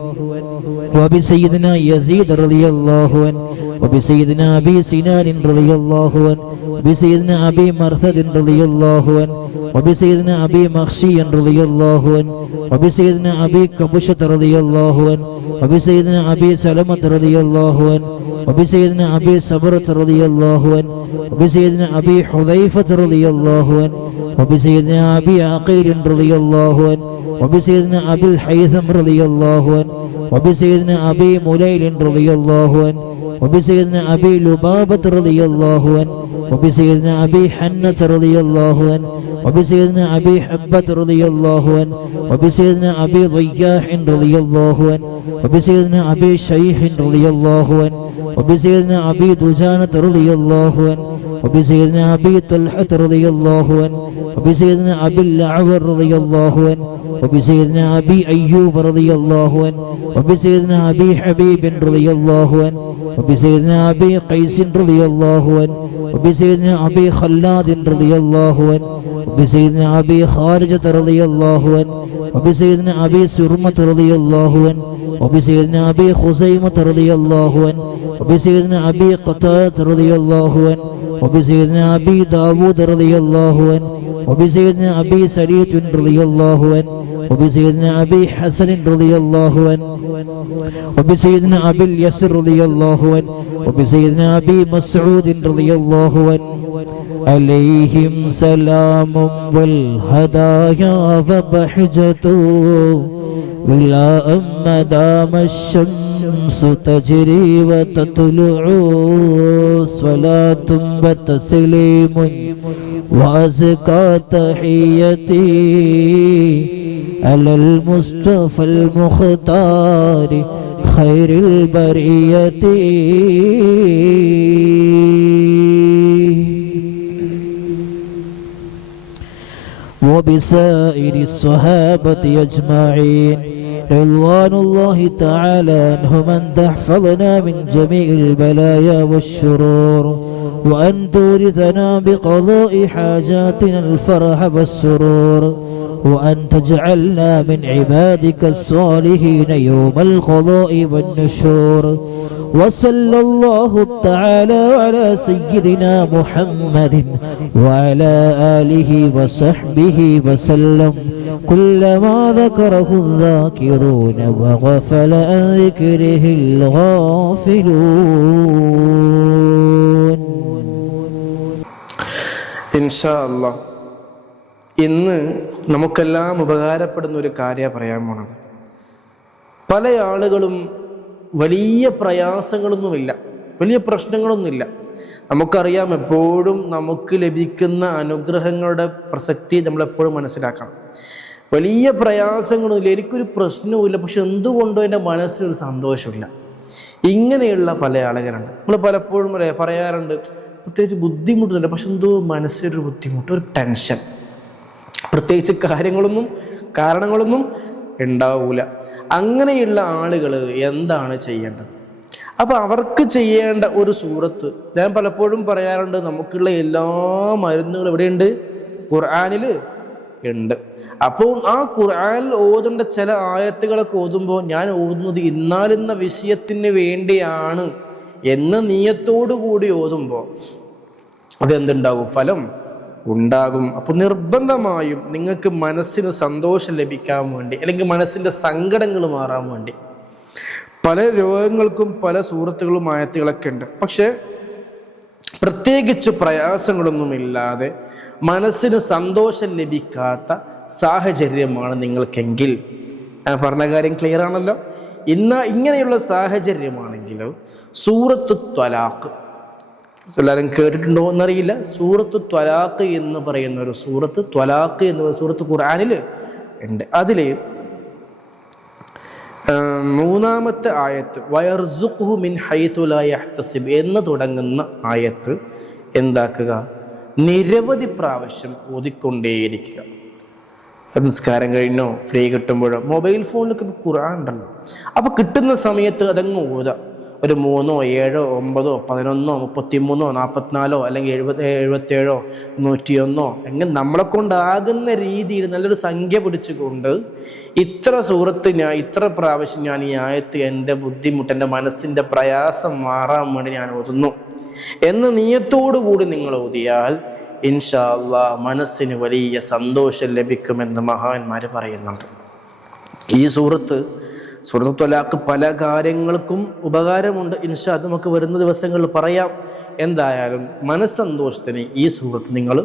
وبسيدنا يزيد رضي الله عنه وبسيدنا أبي سنان رضي الله عنه وبسيدنا أبي مرثد رضي الله عنه وبسيدنا أبي مخشي رضي الله عنه وبسيدنا أبي كبشة رضي الله عنه وبسيدنا أبي سلمة رضي الله عنه وبسيدنا أبي صبرة رضي الله عنه وبسيدنا أبي حذيفة رضي الله عنه وبسيدنا أبي عقيل رضي الله عنه وبسيدنا أبي الحيثم رضي الله عنه وبسيدنا أبي مليل رضي الله عنه وبسيدنا أبي لبابة رضي الله عنه وبسيدنا أبي حنة رضي الله عنه وبسيدنا أبي حبة رضي الله عنه وبسيدنا أبي ضياح رضي الله عنه وبسيدنا أبي شيخ رضي الله عنه وبسيدنا أبي دجانة رضي الله عنه وبسيدنا أبي طلحة رضي الله عنه وبسيدنا أبي الأعور رضي الله عنه وبسيدنا أبي أيوب رضي الله عنه وبسيدنا أبي حبيب رضي الله عنه وبسيدنا أبي قيس رضي الله عنه وبسيدنا أبي خلاد رضي الله عنه وبسيدنا أبي خارجة رضي الله عنه وبسيدنا أبي سرمة رضي الله عنه وبسيدنا أبي خزيمة رضي الله عنه وبسيدنا أبي قتادة رضي الله عنه وبسيدنا أبي داود رضي الله عنه وبسيدنا أبي سريت رضي الله عنه وبسيدنا أبي حسن رضي الله عنه وبسيدنا أبي اليسر رضي الله عنه وبسيدنا أبي مسعود رضي الله عنه عليهم سلام والهدايا فبحجته ولا مدام الشمس والشمس تجري وتطلع صلاة وتسليم وأزكى تحيتي على المصطفى المختار خير البرية وبسائر الصحابة أجمعين رضوان الله تعالى عنهم أن تحفظنا من جميع البلايا والشرور وأن تورثنا بقضاء حاجاتنا الفرح والسرور وأن تجعلنا من عبادك الصالحين يوم القضاء والنشور وصلى الله تعالى على سيدنا محمد وعلى آله وصحبه وسلم كلما ذكره الذاكرون وغفل عن ذكره الغافلون. ഇൻഷാ അല്ലാഹ് ഇന്ന് നമുക്കെല്ലാം ഉപകാരപ്പെടുന്ന ഒരു കാര്യം പറയാൻ പോണത്. പല ആളുകളും വലിയ പ്രയാസങ്ങളൊന്നുമില്ല, വലിയ പ്രശ്നങ്ങളൊന്നുമില്ല. നമുക്കറിയാം, എപ്പോഴും നമുക്ക് ലഭിക്കുന്ന അനുഗ്രഹങ്ങളുടെ പ്രസക്തി നമ്മളെപ്പോഴും മനസ്സിലാക്കണം. വലിയ പ്രയാസങ്ങളൊന്നുമില്ല, എനിക്കൊരു പ്രശ്നവുമില്ല, പക്ഷെ എന്തുകൊണ്ടോ എൻ്റെ മനസ്സിനൊരു സന്തോഷമില്ല. ഇങ്ങനെയുള്ള പല ആളുകളുണ്ട്. നമ്മൾ പലപ്പോഴും പറയാറുണ്ട്, പ്രത്യേകിച്ച് ബുദ്ധിമുട്ടുന്നുണ്ട്, പക്ഷെ എന്തോ മനസ്സിലൊരു ബുദ്ധിമുട്ട്, ഒരു ടെൻഷൻ. പ്രത്യേകിച്ച് കാരണങ്ങളൊന്നും ഉണ്ടാവൂല. അങ്ങനെയുള്ള ആളുകൾ എന്താണ് ചെയ്യേണ്ടത്? അപ്പോൾ അവർക്ക് ചെയ്യേണ്ട ഒരു സൂറത്ത് ഞാൻ പലപ്പോഴും പറയാറുണ്ട്, നമുക്കുള്ള എല്ലാ മരുന്നുകളും എവിടെയുണ്ട്? ഖുർആനിൽ ഉണ്ട്. അപ്പോൾ ആ ഖുർആനിൽ ഓതേണ്ട ചില ആയത്തുകളൊക്കെ ഓതുമ്പോൾ ഞാൻ ഓതുന്നത് ഇന്നാലിന്ന വിഷയത്തിന് വേണ്ടിയാണ് എന്ന നിയത്തോടു കൂടി ഓതുമ്പോൾ അതെന്തുണ്ടാകും? ഫലം ഉണ്ടാകും. അപ്പോൾ നിർബന്ധമായും നിങ്ങൾക്ക് മനസ്സിന് സന്തോഷം ലഭിക്കാൻ വേണ്ടി, അല്ലെങ്കിൽ മനസ്സിൻ്റെ സങ്കടങ്ങൾ മാറാൻ വേണ്ടി, പല രോഗങ്ങൾക്കും പല സൂറത്തുകളും ആയത്തുകളൊക്കെ ഉണ്ട്. പക്ഷെ പ്രത്യേകിച്ച് പ്രയാസങ്ങളൊന്നുമില്ലാതെ മനസ്സിന് സന്തോഷം ലഭിക്കാത്ത സാഹചര്യമാണ് നിങ്ങൾക്കെങ്കിൽ, ഞാൻ പറഞ്ഞ കാര്യം ക്ലിയർ ആണല്ലോ. ഇങ്ങനെയുള്ള സാഹചര്യമാണെങ്കിൽ സൂറത്ത് ത്വലാഖ് എല്ലാവരും കേട്ടിട്ടുണ്ടോ എന്നറിയില്ല. സൂറത്ത് ത്വലാഖ് എന്ന് പറയുന്ന ഒരു സൂറത്ത്, ത്വലാഖ് എന്ന് പറയുന്ന സൂറത്ത് ഖുർആനിൽ ഉണ്ട്. അതിൽ 3-ാമത്തെ ആയത്ത് വയർസുഖു മിൻ ഹൈഥു ലാ യഹ്തസിബ് എന്ന് തുടങ്ങുന്ന ആയത്ത് എന്താക്കുക? നിരവധി പ്രാവശ്യം ഓതിക്കൊണ്ടേയിരിക്കുക. നിസ്കാരം കഴിഞ്ഞോ, ഫ്രീ കിട്ടുമ്പോഴോ, മൊബൈൽ ഫോണിലൊക്കെ ഖുർആൻ ഉണ്ടല്ലോ, അപ്പോൾ കിട്ടുന്ന സമയത്ത് അതങ്ങ് ഓതാം. ഒരു 3, 7, 9, 11, 33, 44 അല്ലെങ്കിൽ 77, 101 എങ്ങനെ നമ്മളെ കൊണ്ടാകുന്ന രീതിയിൽ നല്ലൊരു സംഖ്യ പിടിച്ചുകൊണ്ട് ഇത്ര സൂറത്ത് ഇത്ര പ്രാവശ്യം ഞാൻ ഈ ആയത്ത് എൻ്റെ ബുദ്ധിമുട്ട്, എൻ്റെ മനസ്സിൻ്റെ പ്രയാസം മാറാൻ വേണ്ടി ഞാൻ ഓതുന്നു എന്ന നിയത്തോടു കൂടി നിങ്ങൾ ഓതിയാൽ ഇൻഷാ അല്ലാഹ് മനസ്സിന് വലിയ സന്തോഷം ലഭിക്കുമെന്ന് മഹാന്മാർ പറയുന്നുണ്ട്. ഈ സൂറത്ത് ത്വലാഖ് പല കാര്യങ്ങൾക്കും ഉപകാരമുണ്ട്. ഇൻഷാ അത് നമുക്ക് വരുന്ന ദിവസങ്ങളിൽ പറയാം. എന്തായാലും മനസ്സന്തോഷത്തിന് ഈ സൂറത്ത് നിങ്ങൾ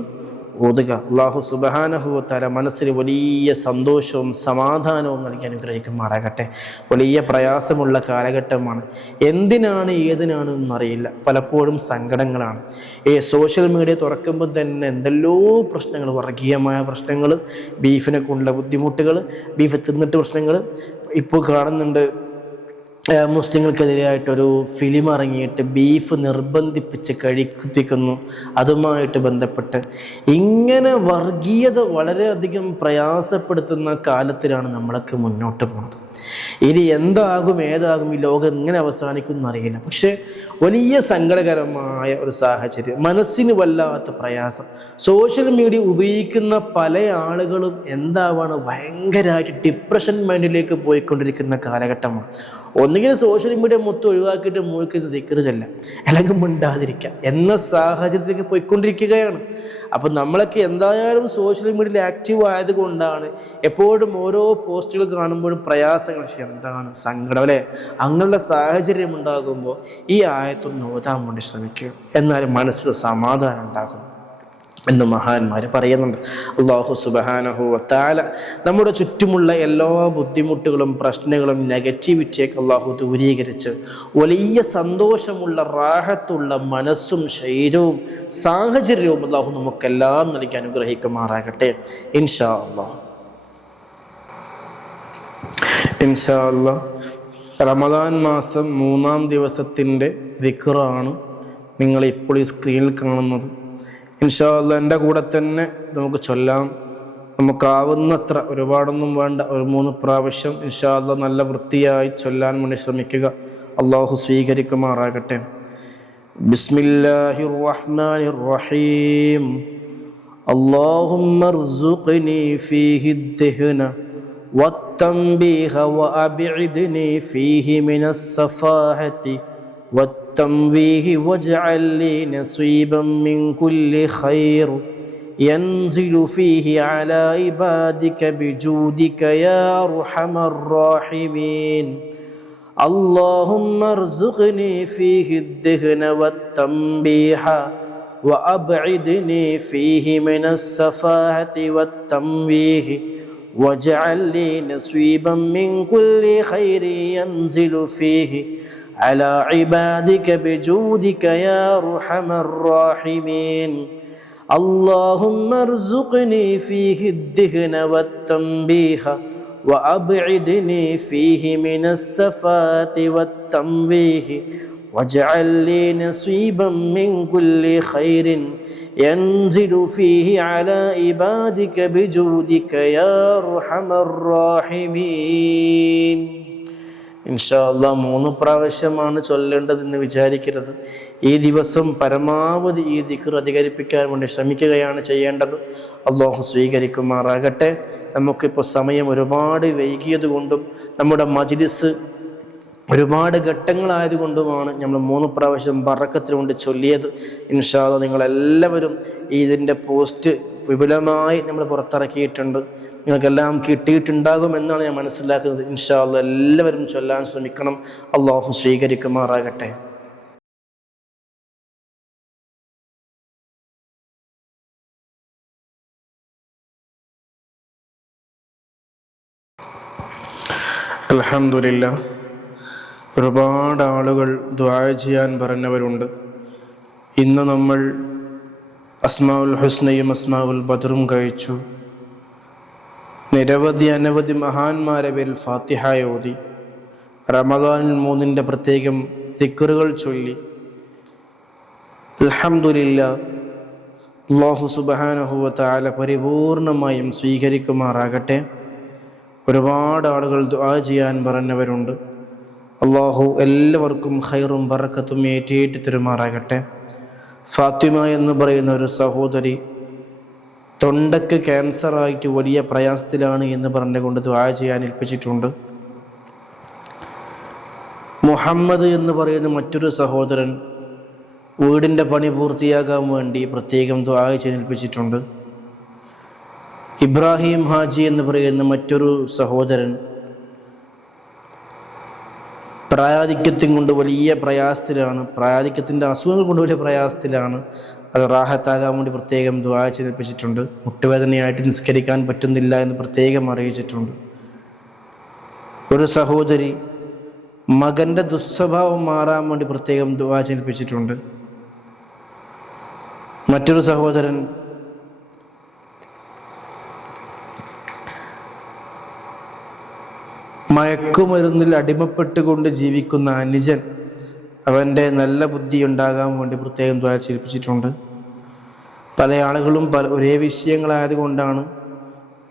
ഓതുക. അല്ലാഹു സുബ്ഹാനഹു വ തആല മനസ്സിന് വലിയ സന്തോഷവും സമാധാനവും നൽകി അനുഗ്രഹിക്കുമാറാകട്ടെ. വലിയ പ്രയാസമുള്ള കാലഘട്ടമാണ്. എന്തിനാണ് ഏതിനാണ് എന്നറിയില്ല. പലപ്പോഴും സങ്കടങ്ങളാണ്. സോഷ്യൽ മീഡിയ തുറക്കുമ്പോൾ തന്നെ എന്തെല്ലോ പ്രശ്നങ്ങൾ, വർഗീയമായ പ്രശ്നങ്ങൾ, ബീഫിനെ കൊണ്ടുള്ള ബുദ്ധിമുട്ടുകൾ, ബീഫ് തിന്നിട്ട് പ്രശ്നങ്ങൾ. ഇപ്പോൾ കാണുന്നുണ്ട്, മുസ്ലിങ്ങൾക്കെതിരായിട്ടൊരു ഫിലിം ഇറങ്ങിയിട്ട് ബീഫ് നിർബന്ധിപ്പിച്ച് കഴിപ്പിക്കുന്നു. അതുമായിട്ട് ബന്ധപ്പെട്ട് ഇങ്ങനെ വർഗീയത വളരെയധികം പ്രയാസപ്പെടുത്തുന്ന കാലത്തിലാണ് നമ്മളൊക്കെ മുന്നോട്ട് പോകുന്നത്. ഇനി എന്താകും ഏതാകും, ഈ ലോകം എങ്ങനെ അവസാനിക്കും എന്നറിയില്ല. പക്ഷേ വലിയ സങ്കടകരമായ ഒരു സാഹചര്യം, മനസ്സിന് വല്ലാത്ത പ്രയാസം. സോഷ്യൽ മീഡിയ ഉപയോഗിക്കുന്ന പല ആളുകളും എന്താവാണ്, ഭയങ്കരമായിട്ട് ഡിപ്രഷൻ മൈൻഡിലേക്ക് പോയിക്കൊണ്ടിരിക്കുന്ന കാലഘട്ടമാണ്. ഒന്നുകിൽ സോഷ്യൽ മീഡിയ മൊത്തം ഒഴിവാക്കിയിട്ട് മൂക്കിന് ദിക്ർ ചെല്ലാം, അല്ലെങ്കിൽ മിണ്ടാതിരിക്കാം എന്ന സാഹചര്യത്തിലേക്ക് പോയിക്കൊണ്ടിരിക്കുകയാണ്. അപ്പം നമ്മളൊക്കെ എന്തായാലും സോഷ്യൽ മീഡിയയിൽ ആക്റ്റീവ് ആയതുകൊണ്ടാണ് എപ്പോഴും ഓരോ പോസ്റ്റുകൾ കാണുമ്പോഴും പ്രയാസങ്ങൾ, എന്താണ് സങ്കടം അല്ലേ? അങ്ങനെയുള്ള സാഹചര്യം ഉണ്ടാകുമ്പോൾ ഈ ആയത്തൊന്ന് ഓതാൻ വേണ്ടി ശ്രമിക്കുക. എന്നാലും മനസ്സിൽ സമാധാനം ഉണ്ടാകും. എന്ന് മഹാന്മാർ പറയുന്നുണ്ട്. അല്ലാഹു സുബ്ഹാനഹു വ തആല നമ്മുടെ ചുറ്റുമുള്ള എല്ലാ ബുദ്ധിമുട്ടുകളും പ്രശ്നങ്ങളും നെഗറ്റിവിറ്റിയൊക്കെ അല്ലാഹു ദൂരീകരിച്ച് വലിയ സന്തോഷമുള്ള റാഹത്തുള്ള മനസ്സും ശരീരവും സാഹചര്യവും അല്ലാഹു നമുക്കെല്ലാം നൽകി അനുഗ്രഹിക്കുമാറാകട്ടെ. ഇൻഷാ അല്ലാഹ്. ഇൻഷാ അല്ലാഹ് റമദാൻ മാസം 3-ാം ദിവസത്തിൻ്റെ ദിക്റാണ് നിങ്ങളിപ്പോൾ ഈ സ്ക്രീനിൽ കാണുന്നത്. ഇൻഷാ അല്ലാഹ് എൻ്റെ കൂടെ തന്നെ നമുക്ക് ചൊല്ലാം. നമുക്കാവുന്നത്ര, ഒരുപാടൊന്നും വേണ്ട, ഒരു 3 പ്രാവശ്യം ഇൻഷാ അല്ലാഹ് നല്ല വൃത്തിയായി ചൊല്ലാൻ വേണ്ടി ശ്രമിക്കുക. അല്ലാഹു സ്വീകരിക്കുമാറാകട്ടെ. ബിസ്മില്ലാഹിർ റഹ്മാനിർ റഹീം. അല്ലാഹുമ്മ ർസുഖ്നി ഫീഹി الدهن والتنبيه وأبعدني فيه من السفاهة والتمويه واجعل لي نصيبا من كل خير ينزل فيه على عبادك بجودك يا أرحم الراحمين. اللهم ارزقني فيه الدهن والتنبيه وأبعدني فيه من السفاهة والتمويه واجعل لي نصيبا من كل خير ينزل فيه على عبادك بجودك يا أرحم الراحمين. اللهم ارزقني فيه الدهن والتنبيه وأبعدني فيه من السفاهة والتمويه واجعل لي نصيبا من كل خير ينزل فيه على عبادك بجودك يا أرحم الراحمين. ഇൻഷാ അല്ലാഹ് 3 പ്രാവശ്യമാണ് ചൊല്ലേണ്ടതെന്ന് വിചാരിക്കരുത്. ഈ ദിവസം പരമാവധി ഈ ദിക്ർ അധികരിപ്പിക്കാൻ വേണ്ടി ശ്രമിക്കുകയാണ് ചെയ്യേണ്ടത്. അല്ലാഹു സ്വീകരിക്കുമാറാകട്ടെ. നമുക്കിപ്പോൾ സമയം ഒരുപാട് വൈകിയത് കൊണ്ടും നമ്മുടെ മജ്ലിസ് ഒരുപാട് ഘട്ടങ്ങളായതുകൊണ്ടുമാണ് നമ്മൾ 3 പ്രാവശ്യം ബറക്കത്തിന് കൊണ്ട് ചൊല്ലിയത്. ഇൻഷാ അല്ലാഹ് നിങ്ങളെല്ലാവരും ഇതിൻ്റെ പോസ്റ്റ് വിപുലമായി നമ്മൾ പുറത്തിറക്കിയിട്ടുണ്ട്. നിങ്ങൾക്കെല്ലാം കിട്ടിയിട്ടുണ്ടാകുമെന്നാണ് ഞാൻ മനസ്സിലാക്കുന്നത്. ഇൻഷാ അല്ലാഹ് എല്ലാവരും ചൊല്ലാൻ ശ്രമിക്കണം. അല്ലാഹു സ്വീകരിക്കുമാറാകട്ടെ. അൽഹംദുലില്ലാഹ്. ഒരുപാട് ആളുകൾ ദുആ ചെയ്യാൻ പറഞ്ഞവരുണ്ട്. ഇന്ന് നമ്മൾ അസ്മാഉൽ ഹുസ്നയും അസ്മാഉൽ ബദറും കഴിച്ചു. അനവധി മഹാന്മാരെ പേരിൽ ഫാത്തിഹ ഓതി. റമദാനിൽ 3-ന്റെ പ്രത്യേകം ദിക്റുകൾ ചൊല്ലി. അൽഹംദുലില്ലാഹ്. അല്ലാഹു സുബ്ഹാനഹു വ തആല പരിപൂർണമായും സ്വീകരിക്കുമാറാകട്ടെ. ഒരുപാട് ആളുകൾ ദുആ ചെയ്യാൻ പറഞ്ഞവരുണ്ട്. അല്ലാഹു എല്ലാവർക്കും ഖൈറും ബറക്കത്തും ഏറ്റി തരുമാറാകട്ടെ. ഫാത്തിമ എന്ന് പറയുന്ന ഒരു സഹോദരി തൊണ്ടയ്ക്ക് ക്യാൻസറായിട്ട് വലിയ പ്രയാസത്തിലാണ് എന്ന് പറഞ്ഞുകൊണ്ട് ദുആ ചെയ്യാൻ ഏൽപ്പിച്ചിട്ടുണ്ട്. മുഹമ്മദ് എന്ന് പറയുന്ന മറ്റൊരു സഹോദരൻ വീടിൻ്റെ പണി പൂർത്തിയാകാൻ വേണ്ടി പ്രത്യേകം ദുആ ചെയ്യാൻ ഏൽപ്പിച്ചിട്ടുണ്ട്. ഇബ്രാഹിം ഹാജി എന്ന് പറയുന്ന മറ്റൊരു സഹോദരൻ പ്രായാധിക്യത്തിൻ കൊണ്ട് വലിയ പ്രയാസത്തിലാണ്, പ്രായാധിക്യത്തിൻ്റെ അസുഖങ്ങൾ കൊണ്ട് വലിയ പ്രയാസത്തിലാണ്. അത് റാഹത്താകാൻ വേണ്ടി പ്രത്യേകം ദുആ ചെയ്യിപ്പിച്ചിട്ടുണ്ട്. മുട്ടുവേദനയായിട്ട് നിസ്കരിക്കാൻ പറ്റുന്നില്ല എന്ന് പ്രത്യേകം അറിയിച്ചിട്ടുണ്ട്. ഒരു സഹോദരി മകൻ്റെ ദുസ്വഭാവം മാറാൻ വേണ്ടി പ്രത്യേകം ദുആ ചെയ്യിപ്പിച്ചിട്ടുണ്ട്. മറ്റൊരു സഹോദരൻ മയക്കുമരുന്നിൽ അടിമപ്പെട്ടുകൊണ്ട് ജീവിക്കുന്ന അനുജൻ, അവൻ്റെ നല്ല ബുദ്ധി ഉണ്ടാകാൻ വേണ്ടി പ്രത്യേകം ദുആ ചെയ്യിപ്പിച്ചിട്ടുണ്ട്. പല ആളുകളും ഒരേ വിഷയങ്ങളായതുകൊണ്ടാണ്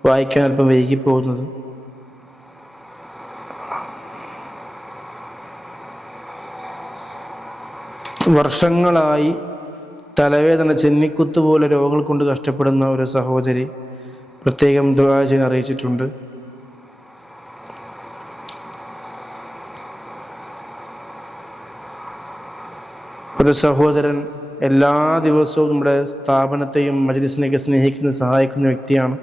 വായിക്കാൻ അല്പം വൈകിപ്പോകുന്നത്. വർഷങ്ങളായി തലവേദന, ചെന്നിക്കുത്ത് പോലെ രോഗങ്ങൾ കൊണ്ട് കഷ്ടപ്പെടുന്ന ഒരു സഹോദരി പ്രത്യേകം ദുആ ചെയ്യാൻ അറിയിച്ചിട്ടുണ്ട്. ഒരു സഹോദരൻ എല്ലാ ദിവസവും നമ്മുടെ സ്ഥാപനത്തെയും മജ്ലിസിനെയൊക്കെ സ്നേഹിക്കുന്ന സഹായിക്കുന്ന വ്യക്തിയാണ്.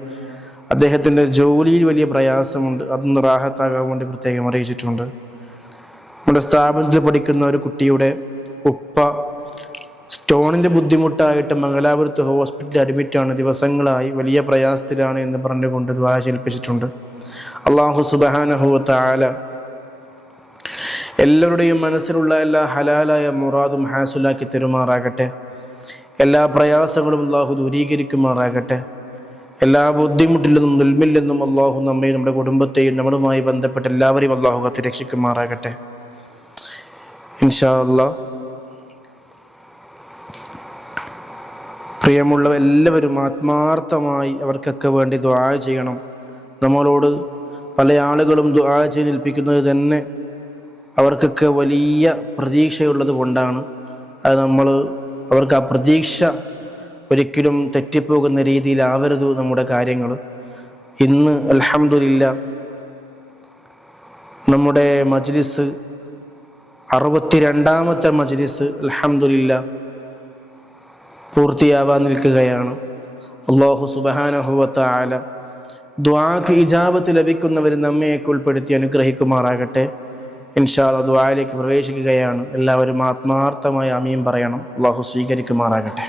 അദ്ദേഹത്തിൻ്റെ ജോലിയിൽ വലിയ പ്രയാസമുണ്ട്. അതൊന്ന് റാഹത്താകാൻ വേണ്ടി പ്രത്യേകം അറിയിച്ചിട്ടുണ്ട്. നമ്മുടെ സ്ഥാപനത്തിൽ പഠിക്കുന്ന ഒരു കുട്ടിയുടെ ഉപ്പ സ്റ്റോണിൻ്റെ ബുദ്ധിമുട്ടായിട്ട് മംഗലാപുരത്ത് ഹോസ്പിറ്റലിൽ അഡ്മിറ്റാണ്, ദിവസങ്ങളായി വലിയ പ്രയാസത്തിലാണ് എന്ന് പറഞ്ഞുകൊണ്ട് ദുആ ചെയ്യിപ്പിച്ചിട്ടുണ്ട്. അല്ലാഹു സുബ്ഹാനഹു വ തആല എല്ലാവരുടെയും മനസ്സിലുള്ള എല്ലാ ഹലാലായ മുറാദും ഹാസുലാക്കി തരുമാറാകട്ടെ. എല്ലാ പ്രയാസങ്ങളും അല്ലാഹു ദൂരീകരിക്കുമാറാകട്ടെ. എല്ലാ ബുദ്ധിമുട്ടിൽ നിന്നും ദുൽമിൽ നിന്നും അല്ലാഹു നമ്മയും നമ്മുടെ കുടുംബത്തെയും നമ്മളുമായി ബന്ധപ്പെട്ട എല്ലാവരെയും അല്ലാഹു കാത്ത് രക്ഷിക്കുമാറാകട്ടെ. ഇൻഷാ അല്ലാഹ് പ്രിയമുള്ള എല്ലാവരും ആത്മാർത്ഥമായി അവർക്കൊക്കെ വേണ്ടി ദുആ ചെയ്യണം. നമ്മളോട് പല ആളുകളും ദുആ ചെയ്തേൽപ്പിക്കുന്നത് തന്നെ അവർക്കൊക്കെ വലിയ പ്രതീക്ഷയുള്ളത് കൊണ്ടാണ്. അത് അവർക്ക് ആ പ്രതീക്ഷ ഒരിക്കലും തെറ്റിപ്പോകുന്ന രീതിയിലാവരുത് നമ്മുടെ കാര്യങ്ങൾ. ഇന്ന് അൽഹംദുലില്ലാ നമ്മുടെ മജ്ലിസ് 62ാമത്തെ മജ്ലിസ് അൽഹംദുലില്ലാ പൂർത്തിയാവാൻ നിൽക്കുകയാണ്. അല്ലാഹു സുബ്ഹാനഹു വ തആല ദുആക്ക് ഇജാബത്ത് ലഭിക്കുന്നവർ നമ്മയൊക്കെ ഉൾപ്പെടുത്തി അനുഗ്രഹിക്കുമാറാകട്ടെ. ഇൻഷാ അല്ലാഹ് ദുആയിലേക്ക് പ്രവേശിക്കുകയാണ്. എല്ലാവരും ആത്മാർത്ഥമായി ആമീൻ പറയണം. അല്ലാഹു സ്വീകരിക്കുമാറാകട്ടെ.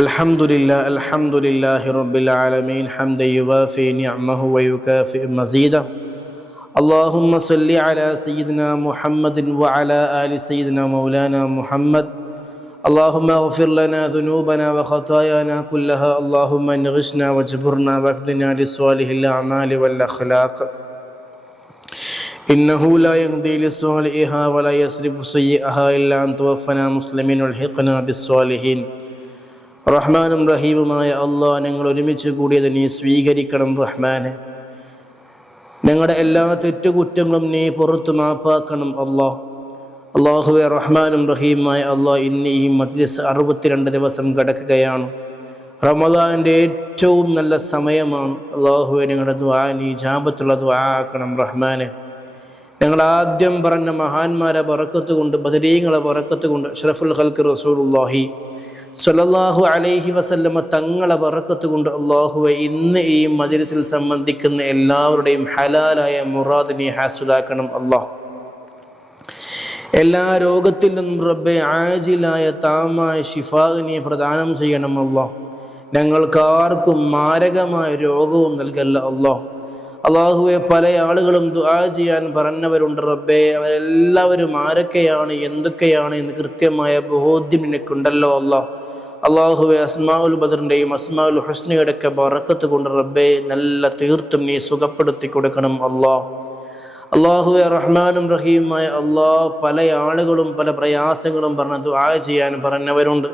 അൽഹംദുലില്ലാഹി റബ്ബിൽ ആലമീൻ ഹംദൻ യുവാഫി നിഅമഹു വയുകാഫി മസീദ. اللهم صل على سيدنا محمد وعلى آل سيدنا مولانا محمد. اللهم اغفر لنا ذنوبنا وخطايانا كلها. اللهم انغشنا واجبرنا واهدنا لصالح الأعمال والأخلاق. إنه لا يهدي لصالحها ولا يصرف سيئها إلا أن توفنا مسلمين والحقنا بالصالحين. റഹ്മാനും റഹീമുമായ അല്ലാഹ്, ഞങ്ങൾ ഒരുമിച്ച് കൂടിയത് നീ സ്വീകരിക്കണം റഹ്മാനെ. ഞങ്ങളുടെ എല്ലാ തെറ്റുകുറ്റങ്ങളും നീ പുറത്തു മാപ്പാക്കണം അല്ലാഹ്. അല്ലാഹുവേ റഹ്മാനും റഹീമായ അല്ലാഹ്, ഇന്ന് ഈ മജ്ലിസ് 62 ദിവസം കിടക്കുകയാണ്. റമദാനിൻ്റെ ഏറ്റവും നല്ല സമയമാണ്. അല്ലാഹുവേ, ഞങ്ങളുടെ ദുആ നീ ഇജാബത്തുള്ള ദുആ ആക്കണം റഹ്മാനെ. ഞങ്ങൾ ആദ്യം പറഞ്ഞ മഹാന്മാരെ ബറക്കത്ത് കൊണ്ട്, ബദരീങ്ങളെ ബറക്കത്ത് കൊണ്ട്, അഷ്റഫുൽ ഖൽഖ് റസൂലുള്ളാഹി സ്വല്ലല്ലാഹു അലൈഹി വസല്ലമ തങ്ങളെ ബറക്കത്ത് കൊണ്ട് അല്ലാഹുവേ, ഇന്ന് ഈ മജ്ലിസിൽ സംബന്ധിക്കുന്ന എല്ലാവരുടെയും ഹലാലായ മുറാദ് നീ ഹാസുലാക്കണം അല്ലാഹ്. എല്ലാ രോഗത്തിൽ നിന്നും റബ്ബേ ആജിലായ താമായ ശിഫാ നീ പ്രദാനം ചെയ്യണം അല്ലാഹ്. ഞങ്ങൾക്കാർക്കും മാരകമായ രോഗവും നൽകല്ല അല്ലാഹ്. അല്ലാഹുവേ, പല ആളുകളും ദുആ ചെയ്യാൻ പറഞ്ഞവരുണ്ട് റബ്ബേ. അവരെല്ലാവരും ആരൊക്കെയാണ് എന്തൊക്കെയാണ് എന്ന് കൃത്യമായ ബോധ്യം നിനക്കുണ്ടല്ലോ അല്ലാഹ്. അല്ലാഹുവേ, അസ്മാഉൽ ബദറിൻ്റെയും അസ്മാഉൽ ഹുസ്നയുടെയൊക്കെ ബറക്കത്ത് കൊണ്ട് റബ്ബേ നല്ല തീർത്തും നീ സുഖപ്പെടുത്തി കൊടുക്കണം അല്ലാഹ്. അല്ലാഹുവേ, റഹ്മാനും റഹീമായ അല്ലാഹ്, പല ആളുകളും പല പ്രയാസങ്ങളും പറഞ്ഞ് ദുആ ചെയ്യാൻ പറഞ്ഞവരുണ്ട്.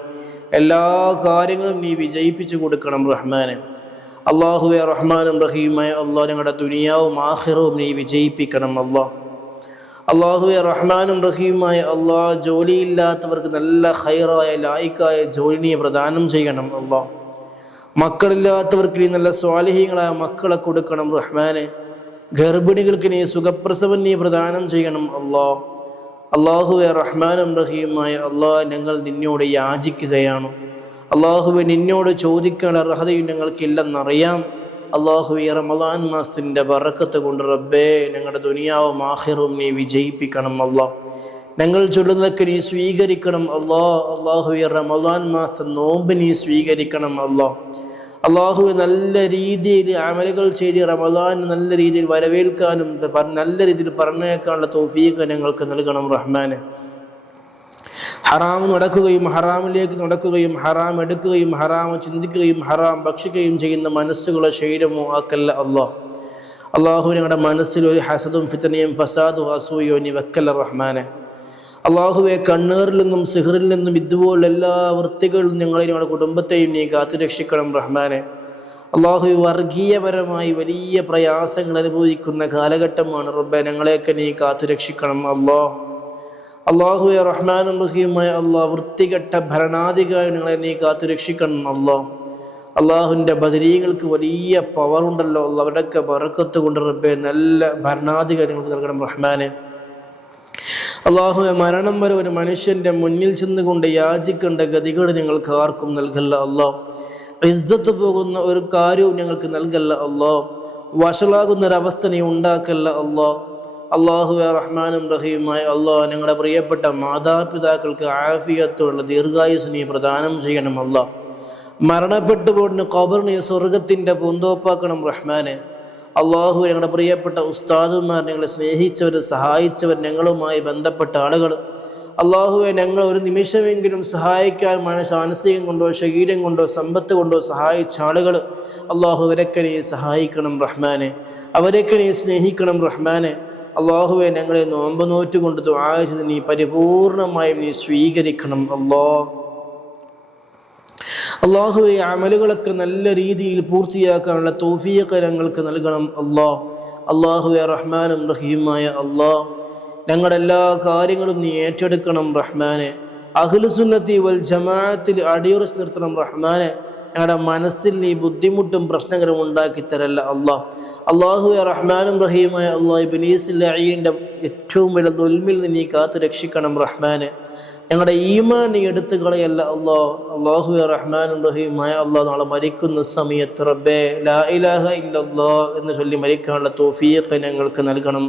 എല്ലാ കാര്യങ്ങളും നീ വിജയിപ്പിച്ചു കൊടുക്കണം റഹ്മാനെ. അല്ലാഹുവേ, റഹ്മാനും റഹീമായ അല്ലാഹ്, ഞങ്ങളുടെ ദുനിയാവും ആഖിറവും നീ വിജയിപ്പിക്കണം അല്ലാഹ്. അല്ലാഹുവേ, റഹ്മാനും റഹീമായ അല്ലാഹ്, ജോലിയില്ലാത്തവർക്ക് നല്ല ഖൈറായ ലായിക്കായ ജോലി നീ പ്രദാനം ചെയ്യണം അല്ലാഹ്. മക്കളില്ലാത്തവർക്ക് നീ നല്ല സ്വാലിഹീങ്ങളായ മക്കളെ കൊടുക്കണം റഹ്മാനെ. ഗർഭിണികൾക്ക് നീ സുഖപ്രസവം നീ പ്രദാനം ചെയ്യണം അല്ലാഹ്. അല്ലാഹുവേ, റഹ്മാനും റഹീമായ അല്ലാഹ്, ഞങ്ങൾ നിന്നോട് യാചിക്കുകയാണ്. അല്ലാഹുവേ, നിന്നോട് ചോദിക്കാൻ അർഹതയും ഞങ്ങൾക്കില്ലെന്നറിയാം. അല്ലാഹുവേ, റമളാൻ മാസത്തിൻ്റെ ബറക്കത്ത് കൊണ്ട് റബ്ബേ ഞങ്ങളുടെ ദുനിയാവും ആഖിറവും നീ വിജയിപ്പിക്കണം അല്ലാഹ്. ഞങ്ങൾ ചൊല്ലുന്നതൊക്കെ നീ സ്വീകരിക്കണം അല്ലാഹ്. അല്ലാഹുവേ, റമളാൻ മാസത്തെ നോമ്പ് നീ സ്വീകരിക്കണം അല്ലാഹ്. അല്ലാഹുവേ, നല്ല രീതിയിൽ അമലുകൾ ചെയ്ത് റമളാൻ നല്ല രീതിയിൽ വരവേൽക്കാനും നല്ല രീതിയിൽ പറഞ്ഞേക്കാനുള്ള തൗഫീഖ് ഞങ്ങൾക്ക് നൽകണം റഹ്മാനെ. ഹറാം നടക്കുകയും ഹറാമിലേക്ക് നടക്കുകയും ഹറാം എടുക്കുകയും ഹറാം ചിന്തിക്കുകയും ഹറാം ഭക്ഷിക്കുകയും ചെയ്യുന്ന മനസ്സുകളെ ശരീരമോ ആക്കല്ല അല്ലാഹ്. അല്ലാഹു, ഞങ്ങളുടെ മനസ്സിൽ ഒരു ഹസദും ഫിത്നയും ഫസാദും അസൂയോ നീ വെക്കല്ല റഹ്മാനെ. അല്ലാഹുവേ, കണ്ണേറിൽ നിന്നും സിഹറിൽ നിന്നും ഇതുപോലുള്ള എല്ലാ വൃത്തികളിലും ഞങ്ങളെയും ഞങ്ങളുടെ കുടുംബത്തെയും നീ കാത്തുരക്ഷിക്കണം റഹ്മാനെ. അല്ലാഹു, വർഗീയപരമായി വലിയ പ്രയാസങ്ങൾ അനുഭവിക്കുന്ന കാലഘട്ടമാണ് റബ്ബേ. ഞങ്ങളെയൊക്കെ നീ കാത്തുരക്ഷിക്കണം അല്ലാഹ്. അല്ലാഹുവേ, റഹ്മാനും റഹീമായ അല്ലാഹ്, വൃത്തികെട്ട ഭരണാധികാരി ഞങ്ങളെ നീ കാത്തുരക്ഷിക്കണം അല്ലാഹ്. അല്ലാഹുവിൻ്റെ ബദരീങ്ങൾക്ക് വലിയ പവറുണ്ടല്ലോ അല്ലാഹ്. അവരുടെയൊക്കെ ബറക്കത്ത് കൊണ്ട് റബ്ബേ നല്ല ഭരണാധികാരികൾക്ക് നൽകണം റഹ്മാനെ. അല്ലാഹുവേ, മരണം വരെ ഒരു മനുഷ്യൻ്റെ മുന്നിൽ ചെന്നുകൊണ്ട് യാചിക്കേണ്ട ഗതികേട് ഞങ്ങൾക്ക് ആർക്കും നൽകല്ല അല്ലാഹ്. ഇസ്സത്ത് പോകുന്ന ഒരു കാര്യവും ഞങ്ങൾക്ക് നൽകല്ല അല്ലാഹ്. വഷളാകുന്നൊരവസ്ഥ നീ ഉണ്ടാക്കല്ല അല്ലാഹ്. അള്ളാഹുവേ റഹ്മാനും റഹീമായ അള്ളാഹ് ഞങ്ങളുടെ പ്രിയപ്പെട്ട മാതാപിതാക്കൾക്ക് ആഫിയത്തുള്ള ദീർഘായുസ് നീ പ്രദാനം ചെയ്യണം അള്ളാഹ്. മരണപ്പെട്ടു പോയിട്ട് ഖബറിനെ സ്വർഗത്തിൻ്റെ പൂന്തോപ്പാക്കണം റഹ്മാനെ. അള്ളാഹു ഞങ്ങളുടെ പ്രിയപ്പെട്ട ഉസ്താദുമാർ, ഞങ്ങളെ സ്നേഹിച്ചവർ, സഹായിച്ചവർ, ഞങ്ങളുമായി ബന്ധപ്പെട്ട ആളുകൾ, അള്ളാഹുവെ ഞങ്ങൾ ഒരു നിമിഷമെങ്കിലും സഹായിക്കാൻ മാനസികം കൊണ്ടോ ശരീരം കൊണ്ടോ സമ്പത്ത് കൊണ്ടോ സഹായിച്ച ആളുകൾ, അള്ളാഹു അവരൊക്കെ നീ സഹായിക്കണം റഹ്മാനെ, അവരൊക്കെ നീ സ്നേഹിക്കണം റഹ്മാനെ. അള്ളാഹുവെ ഞങ്ങളെ നോമ്പ് നോറ്റുകൊണ്ട് ദുആ ചെയ്ത് നീ പരിപൂർണമായും നീ സ്വീകരിക്കണം അള്ളാഹുവെ അമലുകളൊക്കെ നല്ല രീതിയിൽ പൂർത്തിയാക്കാനുള്ള തൗഫീഖ് ഞങ്ങൾക്ക് നൽകണം അള്ളാഹുവെ റഹ്മാനും റഹീമായ അള്ളാഹ് ഞങ്ങളുടെ എല്ലാ കാര്യങ്ങളും നീ ഏറ്റെടുക്കണം റഹ്മാനെ. അഹ്ലുസുന്നത്തി വൽ ജമാഅത്തിൽ അടിയുറച്ച് നിർത്തണം റഹ്മാനെ. ഞങ്ങളുടെ മനസ്സിൽ നീ ബുദ്ധിമുട്ടും പ്രശ്നങ്ങളും ഉണ്ടാക്കി തരല്ല അള്ളാഹുവെ റഹ്മാനും റഹീമായ അള്ളാഹ് ഇബ്ലീസ് ലഈനിൻ്റെ ഏറ്റവും വലിയ ദുൽമിൽ നീ കാത്ത് രക്ഷിക്കണം റഹ്മാനെ. ഞങ്ങളുടെ ഈമാൻ നീ എടുത്തു കളയല്ല അള്ളാഹുവെ റഹ്മാനും റഹീമായ അള്ളാഹ് നാളെ മരിക്കുന്ന സമയത്ത് റബ്ബേ ലാ ഇലാഹ ഇല്ലല്ലാഹ് എന്ന് ചൊല്ലി മരിക്കാനുള്ള തൗഫീഖ് ഞങ്ങൾക്ക് നൽകണം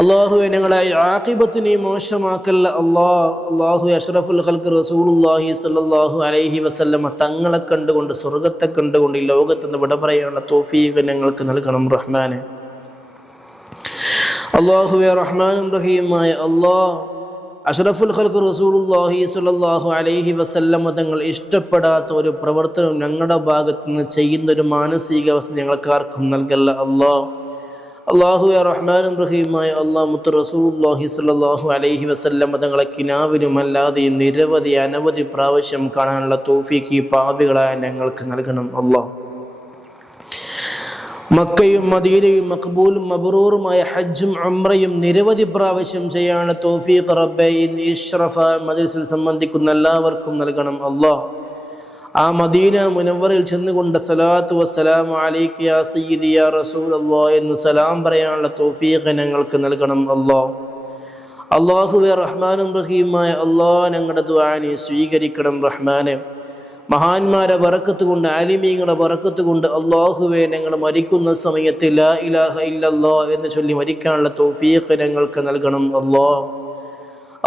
അള്ളാഹുവെ ഞങ്ങളെ ആഖിബത്ത് നീ മോശമാക്കല്ല അള്ളാഹുവെ അഷ്റഫുൽ ഖൽഖ് റസൂലുള്ളാഹി സ്വല്ലല്ലാഹു അലൈഹി വസല്ലമ തങ്ങളെ കണ്ടുകൊണ്ട് സ്വർഗത്തെ കണ്ടുകൊണ്ട് ഈ ലോകത്തുനിന്ന് വിട പറയാനുള്ള തൗഫീഖ് ഞങ്ങൾക്ക് നൽകണം റഹ്മാനെ. അള്ളാഹുവെ റഹ്മാനും റഹീമായ അള്ളാഹ് അഷ്റഫുൽ ഖൽഖ് റസൂലുള്ളാഹി സ്വല്ലല്ലാഹു അലൈഹി വസല്ലമ തങ്ങൾ ഇഷ്ടപ്പെടാത്ത ഒരു പ്രവർത്തനം ഞങ്ങളുടെ ഭാഗത്ത് നിന്ന് ചെയ്യുന്നൊരു മാനസികാവസ്ഥ ഞങ്ങൾക്കാർക്കും നൽകല്ല അള്ളാഹുവെ റഹ്മാനും റഹീമായ അള്ളാഹ് മുത്ത് റസൂലുള്ളാഹി സ്വല്ലല്ലാഹു അലൈഹി വസല്ലമ തങ്ങളെ കിനാവിലും അല്ലാതെയും അനവധി പ്രാവശ്യം കാണാനുള്ള തൗഫീഖ് ഈ പാപികളായ ഞങ്ങൾക്ക് നൽകണം മക്കയും മദീനയും മഖ്ബൂലും മബ്റൂറുമായ ഹജ്ജും ഉംറയും നിരവധി പ്രാവശ്യം ചെയ്യാനുള്ള തൗഫീഖ് റബ്ബേ ഇഷ്റഫ മജ്ലിസിൽ സംബന്ധിക്കുന്ന എല്ലാവർക്കും നൽകണം ആ മദീന മുനവ്വറിൽ ചെന്നുകൊണ്ട് സലാത്തു വസ്സലാമു അലൈക യാ സയ്യിദി യാ റസൂലല്ലാഹ് എന്ന് സലാം പറയാനുള്ള തൗഫീഖ് ഞങ്ങൾക്ക് നൽകണം അല്ലാഹുവേ റഹ്മാനും റഹീമായ അല്ലാഹ് ഞങ്ങളുടെ ദുആ നീ സ്വീകരിക്കണം റഹ്മാനെ. മഹാന്മാരെ ബറക്കത്ത് കൊണ്ട്, ആലിമീങ്ങളുടെ ബറക്കത്ത് കൊണ്ട് അല്ലാഹുവേ ഞങ്ങൾ മരിക്കുന്ന സമയത്ത് ലാ ഇലാഹ ഇല്ലല്ലാഹ് എന്ന് ചൊല്ലി മരിക്കാനുള്ള തൗഫീഖ് ഞങ്ങൾക്ക് നൽകണം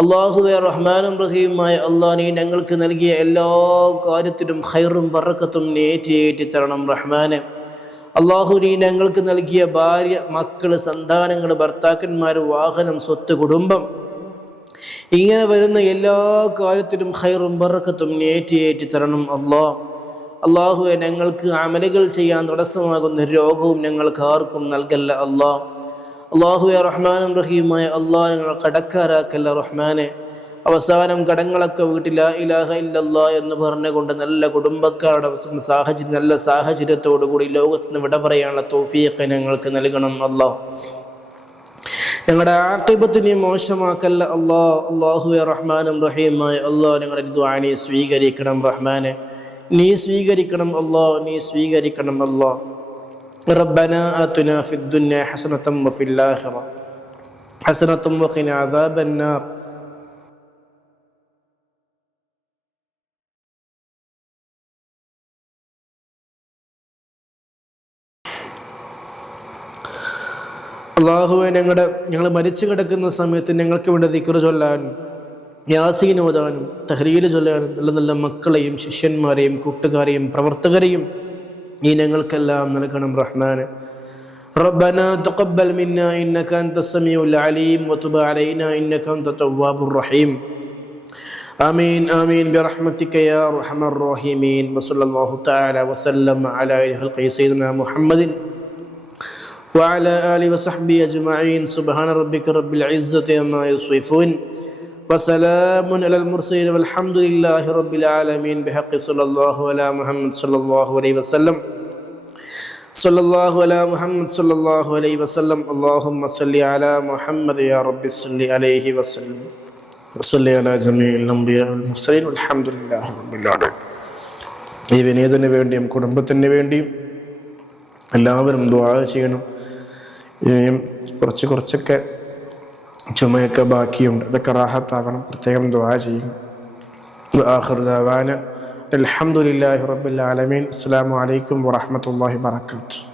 അള്ളാഹുവെ റഹ്മാനും റഹീമായ അള്ളാഹ് നീ ഞങ്ങൾക്ക് നൽകിയ എല്ലാ കാര്യത്തിലും ഖൈറും ബറക്കത്തും ഏറ്റി തരണം റഹ്മാനെ. അള്ളാഹു നീ ഞങ്ങൾക്ക് നൽകിയ ഭാര്യ, മക്കള്, സന്താനങ്ങൾ, ഭർത്താക്കന്മാർ, വാഹനം, സ്വത്ത്, കുടുംബം, ഇങ്ങനെ വരുന്ന എല്ലാ കാര്യത്തിലും ഖൈറും ബറക്കത്തും ഏറ്റി തരണം അള്ളാഹുവെ ഞങ്ങൾക്ക് അമലുകൾ ചെയ്യാൻ തടസ്സമാകുന്ന രോഗവും ഞങ്ങൾക്ക് ആർക്കും നൽകല്ല അള്ളാഹുവെ റഹ്മാനും റഹീമായ അള്ളാഹ് ഞങ്ങൾ കടക്കാരാക്കല്ല റഹ്മാനെ. അവസാനം കടങ്ങളൊക്കെ വീട്ടിൽ ലാ ഇലാഹ ഇല്ലല്ലാഹ് എന്ന് പറഞ്ഞുകൊണ്ട് നല്ല കുടുംബക്കാരുടെ നല്ല സാഹചര്യത്തോടു കൂടി ലോകത്ത് നിന്ന് വിട പറയാനുള്ള തൗഫീഖ് ഞങ്ങൾക്ക് നൽകണം ഞങ്ങളുടെ ആഖിബത്ത് നീ മോശമാക്കല്ല അള്ളാഹുവെ റഹ്മാനും റഹീമായ അള്ളാഹ് ഞങ്ങളുടെ ദുആ നീ സ്വീകരിക്കണം റഹ്മാനെ. നീ സ്വീകരിക്കണം നീ സ്വീകരിക്കണം ربنا آتنا في الدنيا حسنة وفي الآخرة حسنة وقنا عذاب النار. അള്ളാഹുവെ ഞങ്ങൾ മരിച്ചു കിടക്കുന്ന സമയത്ത് ഞങ്ങൾക്ക് വേണ്ടി ദിക്ർ ചൊല്ലാനും യാസീൻ ഓതാനും തഹ്ലീൽ ചൊല്ലാനും നല്ല നല്ല മക്കളെയും ശിഷ്യന്മാരെയും കൂട്ടുകാരെയും പ്രവർത്തകരെയും നീ ഞങ്ങൾക്കെല്ലാം നൽകണം റഹ്മാനെ. ربنا تقبل منا إنك أنت السميع العليم وتب علينا إنك أنت التواب الرحيم. آمين آمين برحمتك يا أرحم الراحمين. وصلى الله تعالى وسلم على خلقه سيدنا محمد وعلى آله وصحبه أجمعين. سبحان ربك رب العزة عما يصفون وسلام على المرسلين والحمد لله رب العالمين. بحق صلى الله على محمد صلى الله عليه وسلم. صلى الله على محمد صلى الله عليه وسلم. اللهم صل على محمد يا رب صل عليه وسلم وصل على جميع الأنبياء والمرسلين والحمد لله رب العالمين. ഈ വിനീതന് വേണ്ടിയും കുടുംബത്തിന് വേണ്ടിയും എല്ലാവരും ദുആ ചെയ്യണം. ഇനിയും കുറച്ചൊക്കെ ചുമയൊക്കെ ബാക്കിയുണ്ട്, അതൊക്കെ റാഹത്താവണം, പ്രത്യേകം ദുആ ചെയ്യുക. ആഖിറു ദഅവാന അൽഹംദുലില്ലാഹി റബ്ബിൽ ആലമീൻ. അസ്സലാമു അലൈക്കും വറഹ്മത്തുള്ളാഹി വബറകാതുഹു.